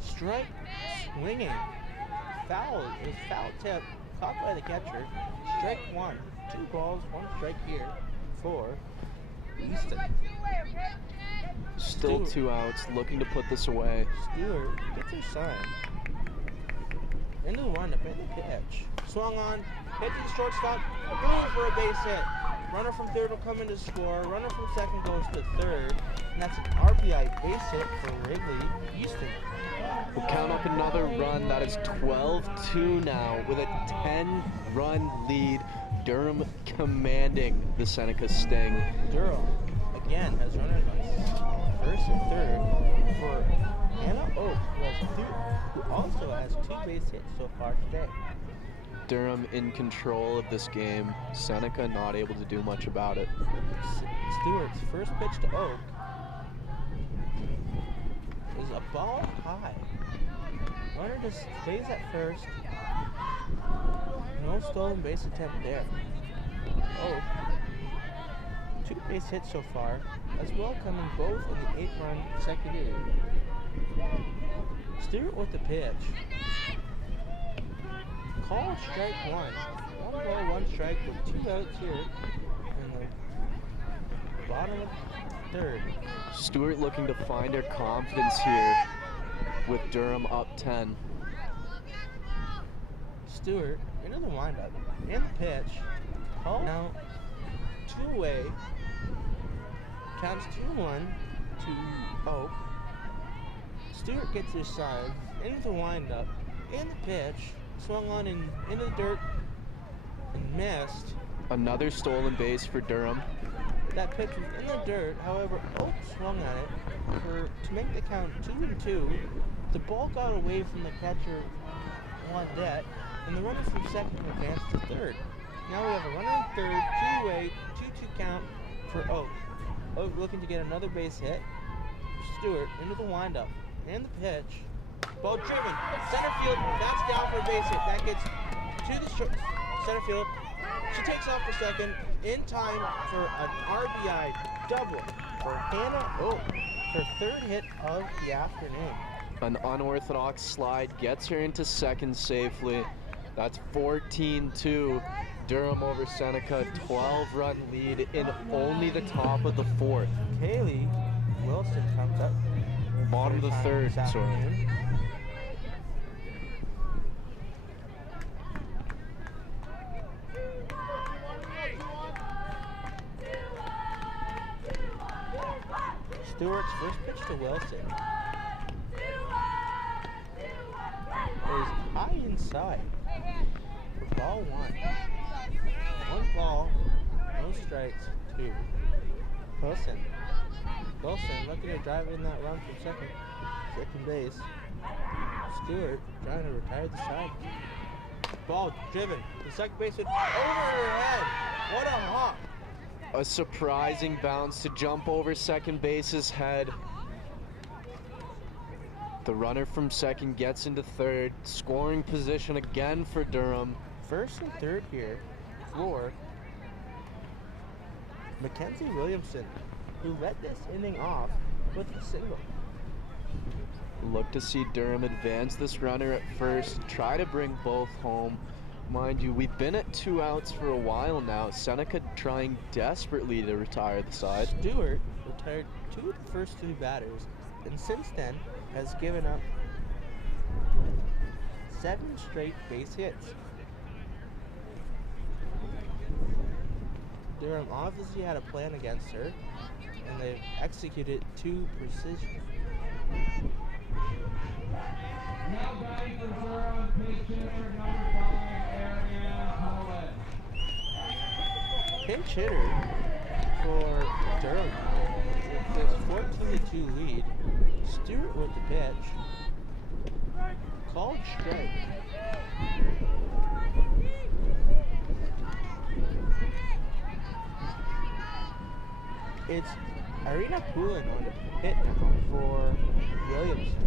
Strike swinging. Foul is foul tip caught by the catcher. Strike 1. 2 balls, 1 strike here for Easton. Still Stewart. 2 outs, looking to put this away. Stewart gets her sign. Into the windup, in the pitch. Swung on, hit to the shortstop, going for a base hit. Runner from third will come in to score. Runner from second goes to third. And that's an RBI base hit for Wrigley Easton. We'll count up another run. That is 12-2 now with a 10-run lead. Durham commanding the Seneca Sting. Durham, again, has runners on first and third for Hannah Oak, who also has 2 base hits so far today. Durham in control of this game. Seneca not able to do much about it. Stewart's first pitch to Oak is a ball high. Runner just stays at first. No stolen base attempt there. Oak, 2 base hits so far, as well coming both in the 8-run second inning. Stewart with the pitch. Call strike 1. 1 ball, 1 strike with 2 outs here in the bottom of third. Stewart looking to find her confidence here with Durham up 10. Stewart into the windup, and the pitch. Call now 2 away. Counts 2-1 to Oak. Stewart gets his side, into the windup, and the pitch. Swung on into the dirt and missed. Another stolen base for Durham. That pitch was in the dirt, however, Oak swung at it to make the count 2-2. The ball got away from the catcher on deck, and the runner from second advanced to third. Now we have a runner in third, 2 away, 2-2 count for Oak. Oak looking to get another base hit. Stewart into the windup, and the pitch. Ball driven, center field, that's down for a base hit. That gets to the center field. She takes off for second, in time for an RBI double for Hannah Oak, her 3rd hit of the afternoon. An unorthodox slide gets her into second safely. That's 14-2. Durham over Seneca, 12-run lead in only the top of the 4th. Kaylee Wilson comes up. Bottom of the 3rd, sorry. Stewart's first pitch to Wilson. is high inside for ball one. One ball, no strikes, two. Wilson looking to drive in that run from second base. Stewart trying to retire the side. Ball driven. The second baseman over her head. What a hop. A surprising bounce to jump over second base's head. The runner from second gets into third. Scoring position again for Durham. First and third here for Mackenzie Williamson, who led this inning off with a single. Look to see Durham advance this runner at first, try to bring both home. Mind you, we've been at 2 outs for a while now. Seneca trying desperately to retire the side. Stewart retired 2 of the first 3 batters, and since then has given up 7 straight base hits. Durham obviously had a plan against her, and they've executed to precision. Now batting for Durham, pitch hitter number 5, Ariane Holland. Pinch hitter for Durham with this 14-2 lead. Stewart with the pitch. Called strike. It's Irina Poulin on the hit now for Williamson.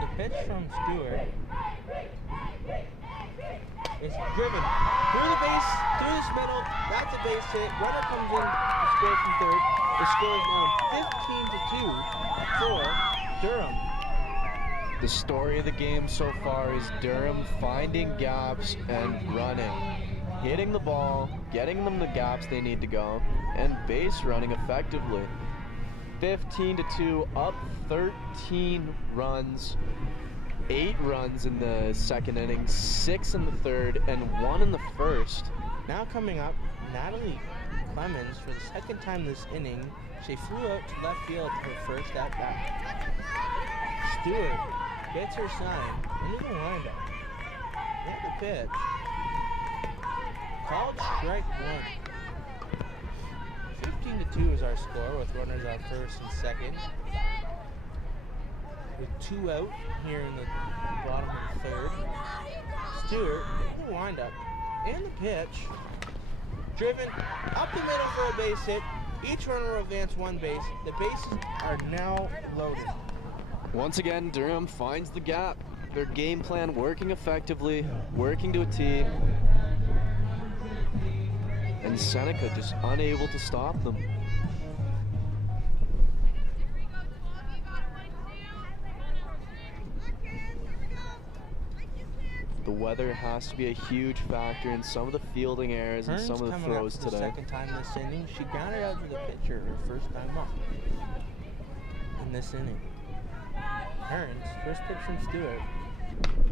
The pitch from Stewart is driven through the base, through this middle. That's a base hit. Runner comes in to score from third. The score is now 15-2 for Durham. The story of the game so far is Durham finding gaps and running. Hitting the ball, getting them the gaps they need to go, and base running effectively. 15-2, up 13 runs. 8 runs in the second inning, 6 in the third, and 1 in the first. Now coming up, Natalie Clemens, for the second time this inning, she flew out to left field her first at bat. Stewart gets her sign into the windup. And the pitch. Called strike one. 15-2 is our score with runners on first and second. With 2 out here in the bottom of the third. Stewart in the windup and the pitch. Driven up the middle for a base hit. Each runner will advance 1 base. The bases are now loaded. Once again, Durham finds the gap. Their game plan working effectively, working to a T. And Seneca just unable to stop them. The weather has to be a huge factor in some of the fielding errors and some of the throws today. The second time this inning, she grounded out to the pitcher her first time up in this inning. Hearns, first pitch from Stewart,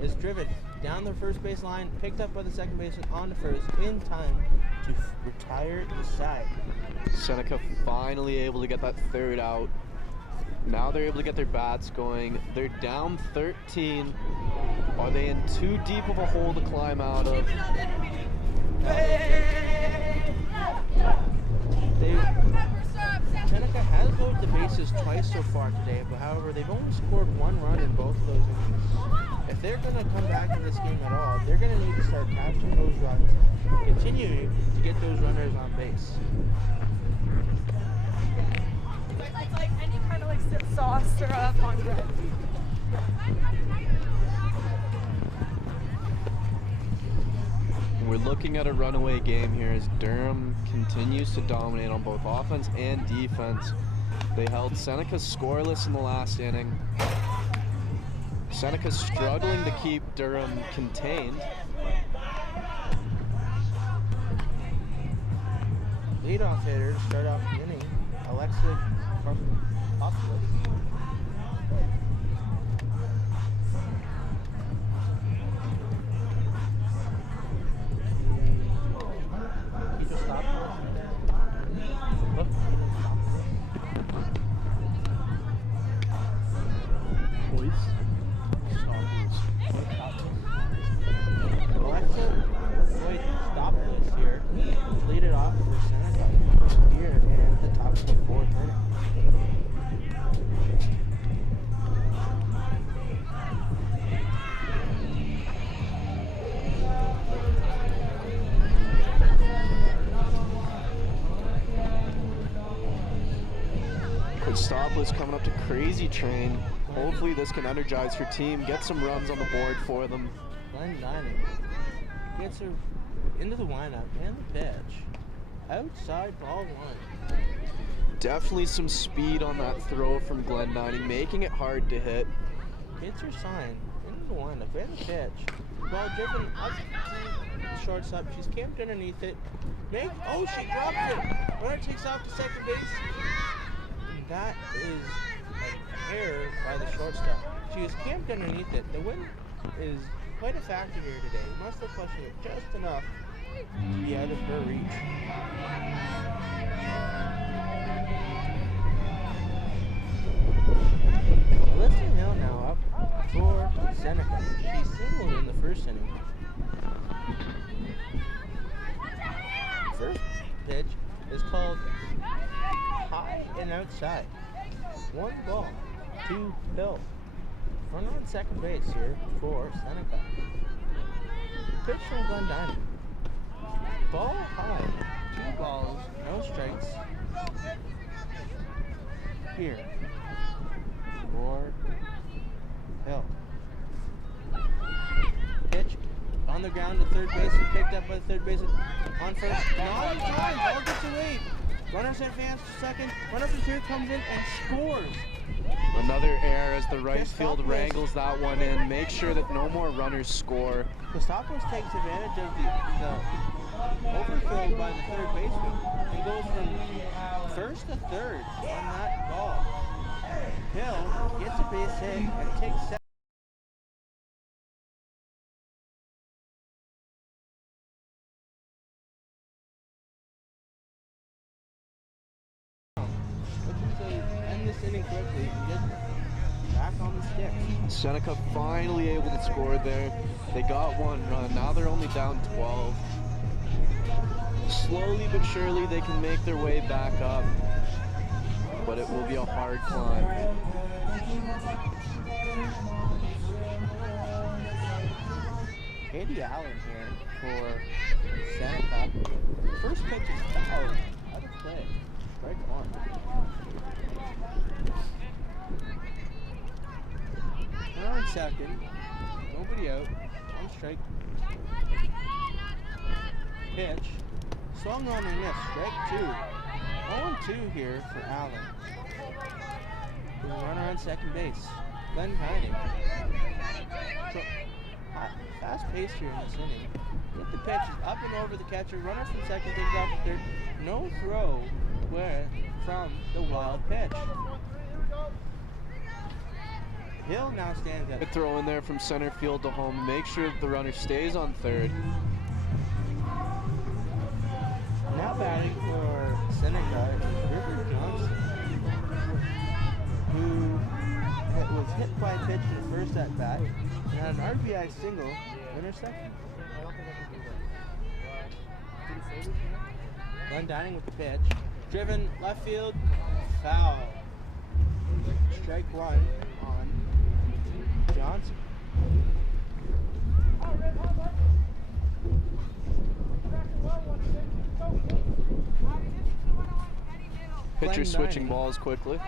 is driven down the first base line, picked up by the second baseman on to first in time to retire the side. Seneca finally able to get that third out. Now they're able to get their bats going. They're down 13. Are they in too deep of a hole to climb out of? Seneca has loaded the bases twice so far today, but however, they've only scored 1 run in both of those innings. If they're going to come back to this game at all, they're going to need to start capturing those runs, continuing to get those runners on base. It's like any kind of sauce or on bread. We're looking at a runaway game here as Durham continues to dominate on both offense and defense. They held Seneca scoreless in the last inning. Seneca struggling to keep Durham contained. Leadoff hitter to start off the inning, Alexa Hoffman. He just stopped. Christopoulos coming up to Crazy Train. Hopefully this can energize her team, get some runs on the board for them. Glenn Dining gets her into the windup and the pitch. Outside ball one. Definitely some speed on that throw from Glenn Dining, making it hard to hit. Hits her sign into the windup and the pitch. Ball driven up to shortstop. She's camped underneath it. She drops it. Runner takes off to second base. And that is an error by the shortstop. She was camped underneath it. The wind is quite a factor here today. Must have pushed it just enough to be out of her reach. Alyssa Hill now up for Seneca. She singled in the first inning. First pitch is called high and outside. 1 ball, 2 Hill. Runner on second base here for Seneca. Pitch from Glenn Dining. Ball high, 2 balls, no strikes. Here for Hill. Pitch on the ground to third base and picked up by the third baseman on first. Not in time. Ball gets away. Runners advance to second. Runner from third comes in and scores. Another error as the right field wrangles that one in. Make sure that no more runners score. Christopoulos takes advantage of the overthrow by the third baseman and goes from first to third on that ball. Hill gets a base hit and takes second. End this inning quickly and get back on the sticks. Seneca finally able to score there. They got 1 run. Now they're only down 12. Slowly but surely they can make their way back up, but it will be a hard climb. Katie Allen here for Seneca. First pitch is fouled out of play. Strike 1. Runner on second. Nobody out. 1 strike. Pitch. Swung on and missed. Strike 2. 0-2 here for Allen. There's a runner on second base. Glenn Dining. So, fast pace here in this inning. Get the pitch is up and over the catcher. Runner from second takes off to third. No throw from the wild pitch. Hill now stands at Good throw in there from center field to home. Make sure that the runner stays on third. Now batting for Seneca is River Johnson, who was hit by a pitch in the first at bat and had an RBI single in her second. Glenn Dining with the pitch. Driven left field, foul. Strike 1 on Johnson. Pitcher switching balls quickly.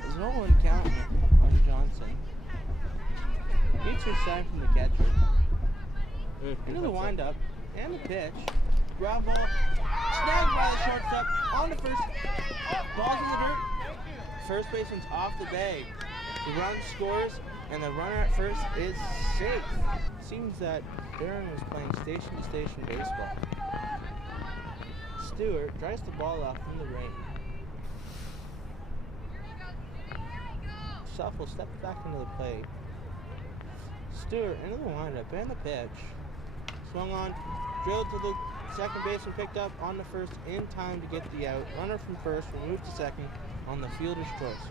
There's no one counting on Johnson. Gets her sign from the catcher. Into the windup and the pitch. Ground ball. Snagged by the shortstop. On the first. Ball's in the dirt. First baseman's off the bag. The run scores, and the runner at first is safe. Seems that Durham was playing station-to-station baseball. Stewart drives the ball off in the rain. Shuffle steps back into the plate. Stewart into the windup and the pitch. Swung on, drilled to the second baseman, picked up on the first in time to get the out. Runner from first will move to second on the fielder's choice.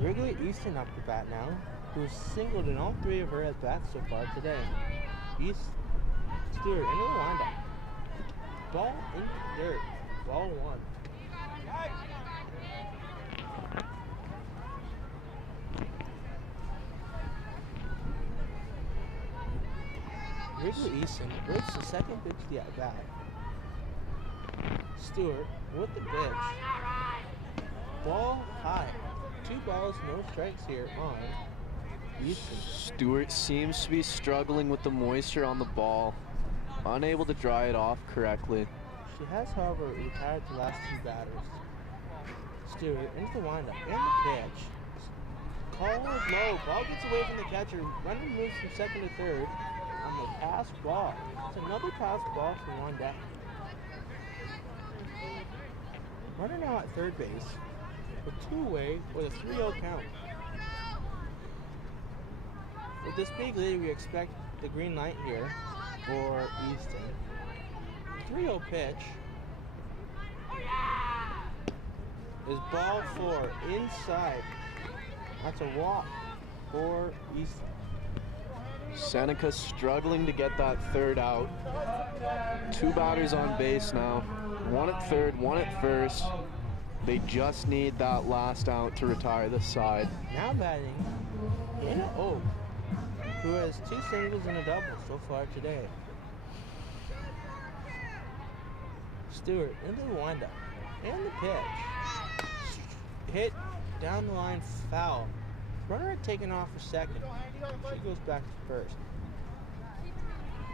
Wrigley Easton up to bat now, who's singled in all 3 of her at-bats so far today. Stewart into the windup. Ball in the dirt. Ball 1. Wrigley Easton breaks the second pitch to the at-bat. Stewart with the pitch. Ball high. 2 balls, no strikes here on Easton. Stewart seems to be struggling with the moisture on the ball, unable to dry it off correctly. She has, however, retired the last 2 batters. Stewart into the windup and the pitch. Call is low. Ball gets away from the catcher. Runner moves from second to third on the pass ball. It's another pass ball for 1 down. Runner now at third base with 2 away with a 3-0 count. With this big lead, we expect the green light here for Easton. 3-0 pitch is ball 4 inside. That's a walk for Easton. Seneca struggling to get that third out. 2 batters on base now. 1 at third, 1 at first. They just need that last out to retire this side. Now batting Hannah Oak, who has 2 singles and a double so far today. Stewart into the windup and the pitch. Hit down the line, foul. Runner had taken off for second. She goes back to first.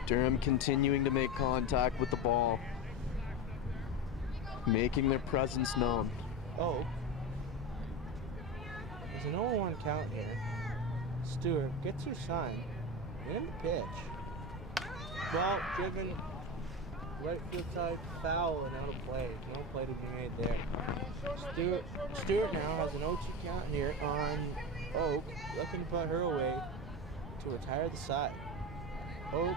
Durham continuing to make contact with the ball, making their presence known. Oh. There's an 0-1 count here. Stewart gets her sign and the pitch. Ball driven right field side, foul and out of play. No play to be made there. Stewart now has an 0-2 count here on Oak, looking to put her away to retire the side. Oak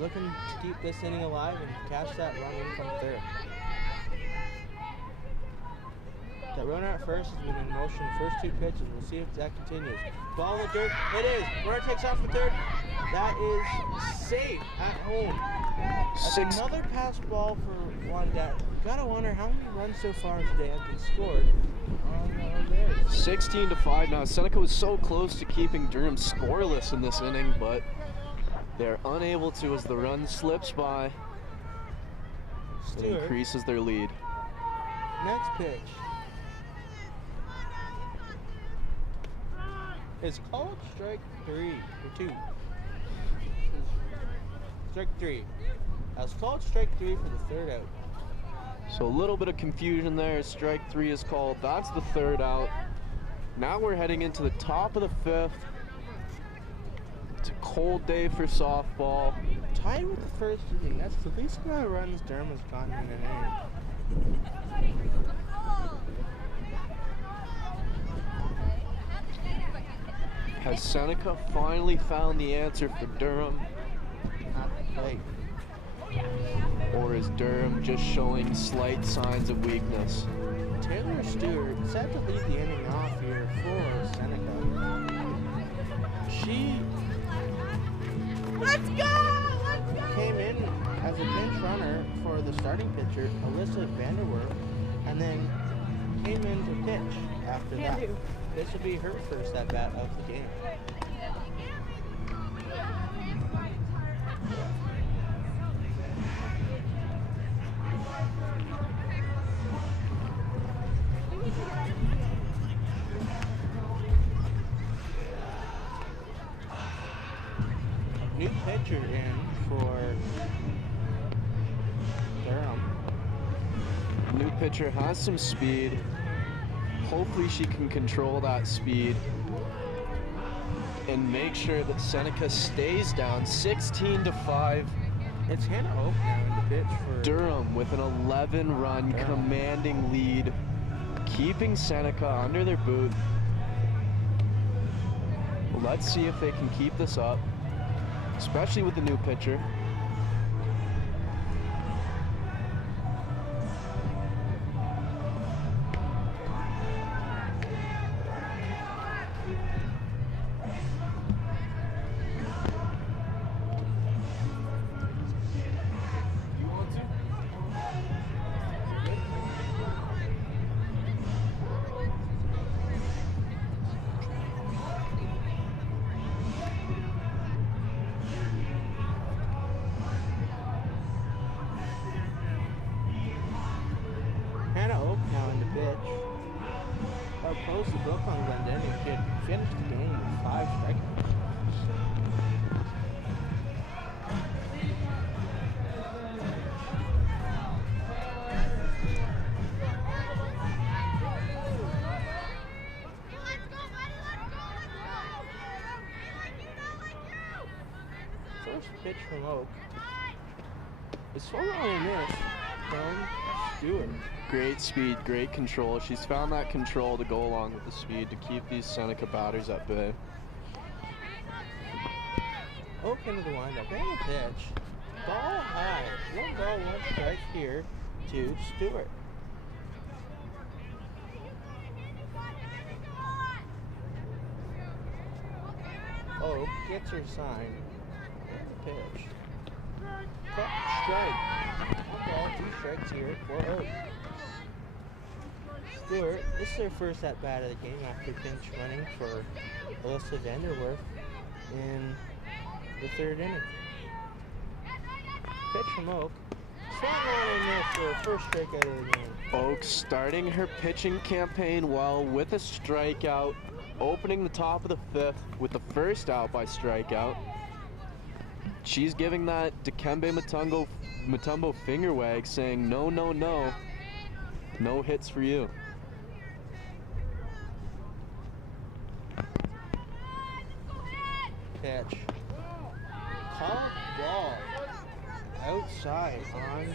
looking to keep this inning alive and catch that run in from third. That runner at first has been in motion the first 2 pitches. We'll see if that continues. Ball in the dirt. It is. Runner takes off for third. That is safe at home. That's another pass ball for 1 down. Gotta wonder how many runs so far today have been scored on theirs. 16-5 now. Seneca was so close to keeping Durham scoreless in this inning, but they're unable to as the run slips by. It Stewart, increases their lead. next pitch is called strike 3 or 2. Strike 3. That was called strike 3 for the third out. So a little bit of confusion there. Strike 3 is called. That's the third out. Now we're heading into the top of the 5th. It's a cold day for softball. Tied with the first inning. That's the least amount of runs Durham has gotten in an inning. Has Seneca finally found the answer for Durham? At the plate. Or is Durham just showing slight signs of weakness? Taylor Stewart set to lead the inning off here for Seneca. She came in as a pinch runner for the starting pitcher, Alyssa Vanderwerf, and then came in to pitch after that. This will be her first at bat of the game. New pitcher in for Durham. New pitcher has some speed. Hopefully she can control that speed and make sure that Seneca stays down 16-5. It's Hannah Oak now in the pitch for Durham with an 11-run commanding lead, keeping Seneca under their boot. Let's see if they can keep this up, especially with the new pitcher. pitch. How close the book on Glendenning could finish the game with 5 strikeouts. First pitch from Oak. It's swung on a miss from Stewart. Great speed, great control. She's found that control to go along with the speed to keep these Seneca batters at bay. Oak into the windup and the pitch. Ball high. 1 ball, 1 strike here to Stewart. Oak gets her sign. Pitch. Strike. 1 ball, 2 strikes here for Oak. Stewart, this is their first at bat of the game after pinch running for Alyssa Vanderwerf in the 3rd inning. Pitch from Oak. Swung on and missed for the first strikeout of the game. Oak starting her pitching campaign well with a strikeout, opening the top of the 5th with the first out by strikeout. She's giving that Dikembe Mutombo finger wag saying, no, no, no. No hits for you. Pitch. Called ball. Outside on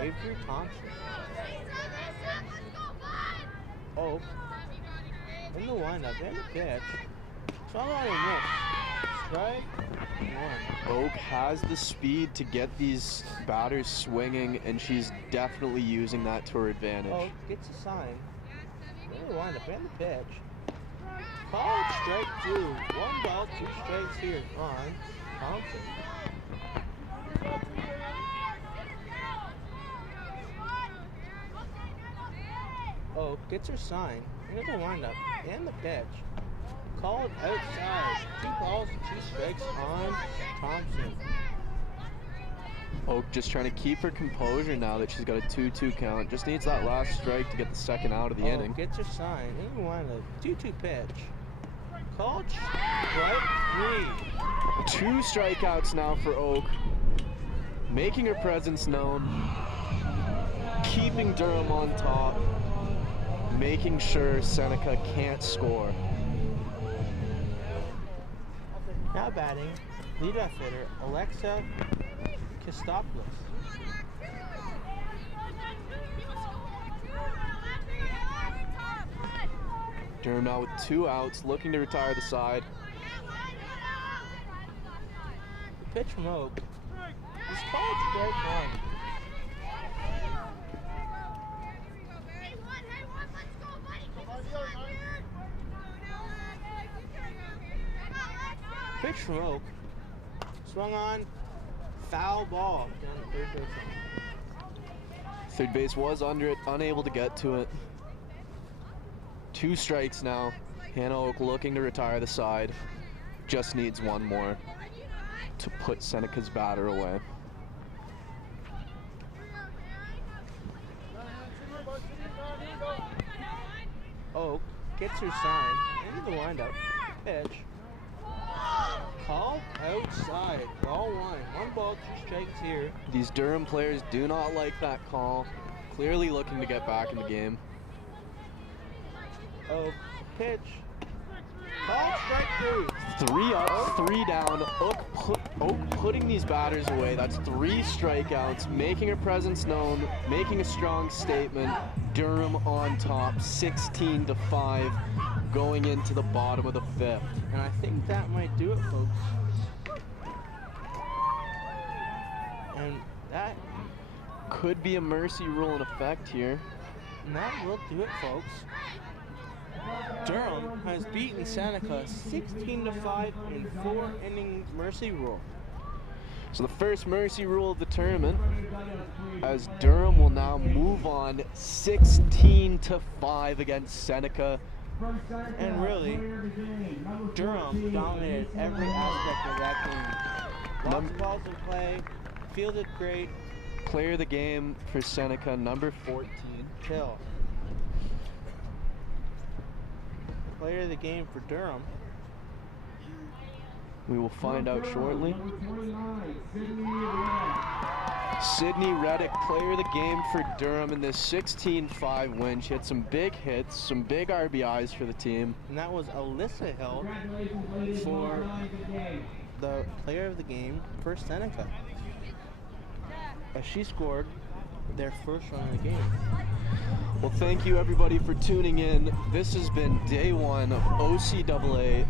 Avery Thompson. Oak. In the windup and the pitch. Swung on and missed. Strike 1. Oak has the speed to get these batters swinging, and she's definitely using that to her advantage. Oak gets a sign. In the windup and the pitch. Called strike 2. 1 ball, 2 strikes here on Thompson. Oak gets her sign. Into the windup and the pitch. Called outside. 2 balls, 2 strikes on Thompson. Oak just trying to keep her composure now that she's got a 2-2 count. Just needs that last strike to get the 2nd out of the inning. Gets her sign. In the windup. 2-2 pitch. Called strike 3. 2 strikeouts now for Oak. Making her presence known. Keeping Durham on top. Making sure Seneca can't score. Now batting, leadoff hitter Alexa Kostopoulos. Durham now with 2 outs, looking to retire the side. The pitch from Oak is called strike 1. Pitch from Oak. Swung on. Foul ball down the 3rd base line. Third base was under it, unable to get to it. 2 strikes now. Hannah Oak looking to retire the side. Just needs 1 more to put Seneca's batter away. Oak gets her sign. Into the windup. Pitch. Called outside. Ball 1. 1 ball, 2 strikes here. These Durham players do not like that call. Clearly looking to get back in the game. Oak. Pitch. Called strike 3. 3 up, 3 down. Oak putting these batters away. That's 3 strikeouts, making her presence known, making a strong statement. Durham on top, 16-5, going into the bottom of the 5th. And I think that might do it, folks. And that Could be a mercy rule in effect here. And that will do it, folks. Durham has beaten Seneca 16-5 in 4 innings mercy rule. So the first mercy rule of the tournament, as Durham will now move on 16-5 against Seneca. And really, Durham dominated every aspect of that game. Lots of balls in play, fielded great. Player of the game for Seneca, number 14. Hill. player of the game for Durham. We will find out shortly. Number 29, Sydney Reddick. Sydney Reddick, player of the game for Durham in this 16-5 win. She had some big hits, some big RBIs for the team. And that was Alyssa Hill Congratulations, ladies. for Well done. Good game. the player of the game for Seneca, as she scored their first run of the game. Well, thank you everybody for tuning in. This has been day one of OCAA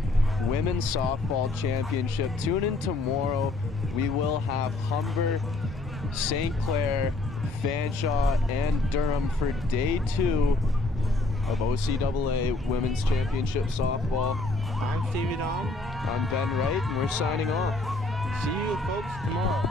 Women's Softball Championship. Tune in tomorrow. We will have Humber, St. Clair, Fanshawe, and Durham for day 2 of OCAA Women's Championship Softball. I'm Stevie Dom. I'm Ben Wright, and we're signing off. See you folks tomorrow.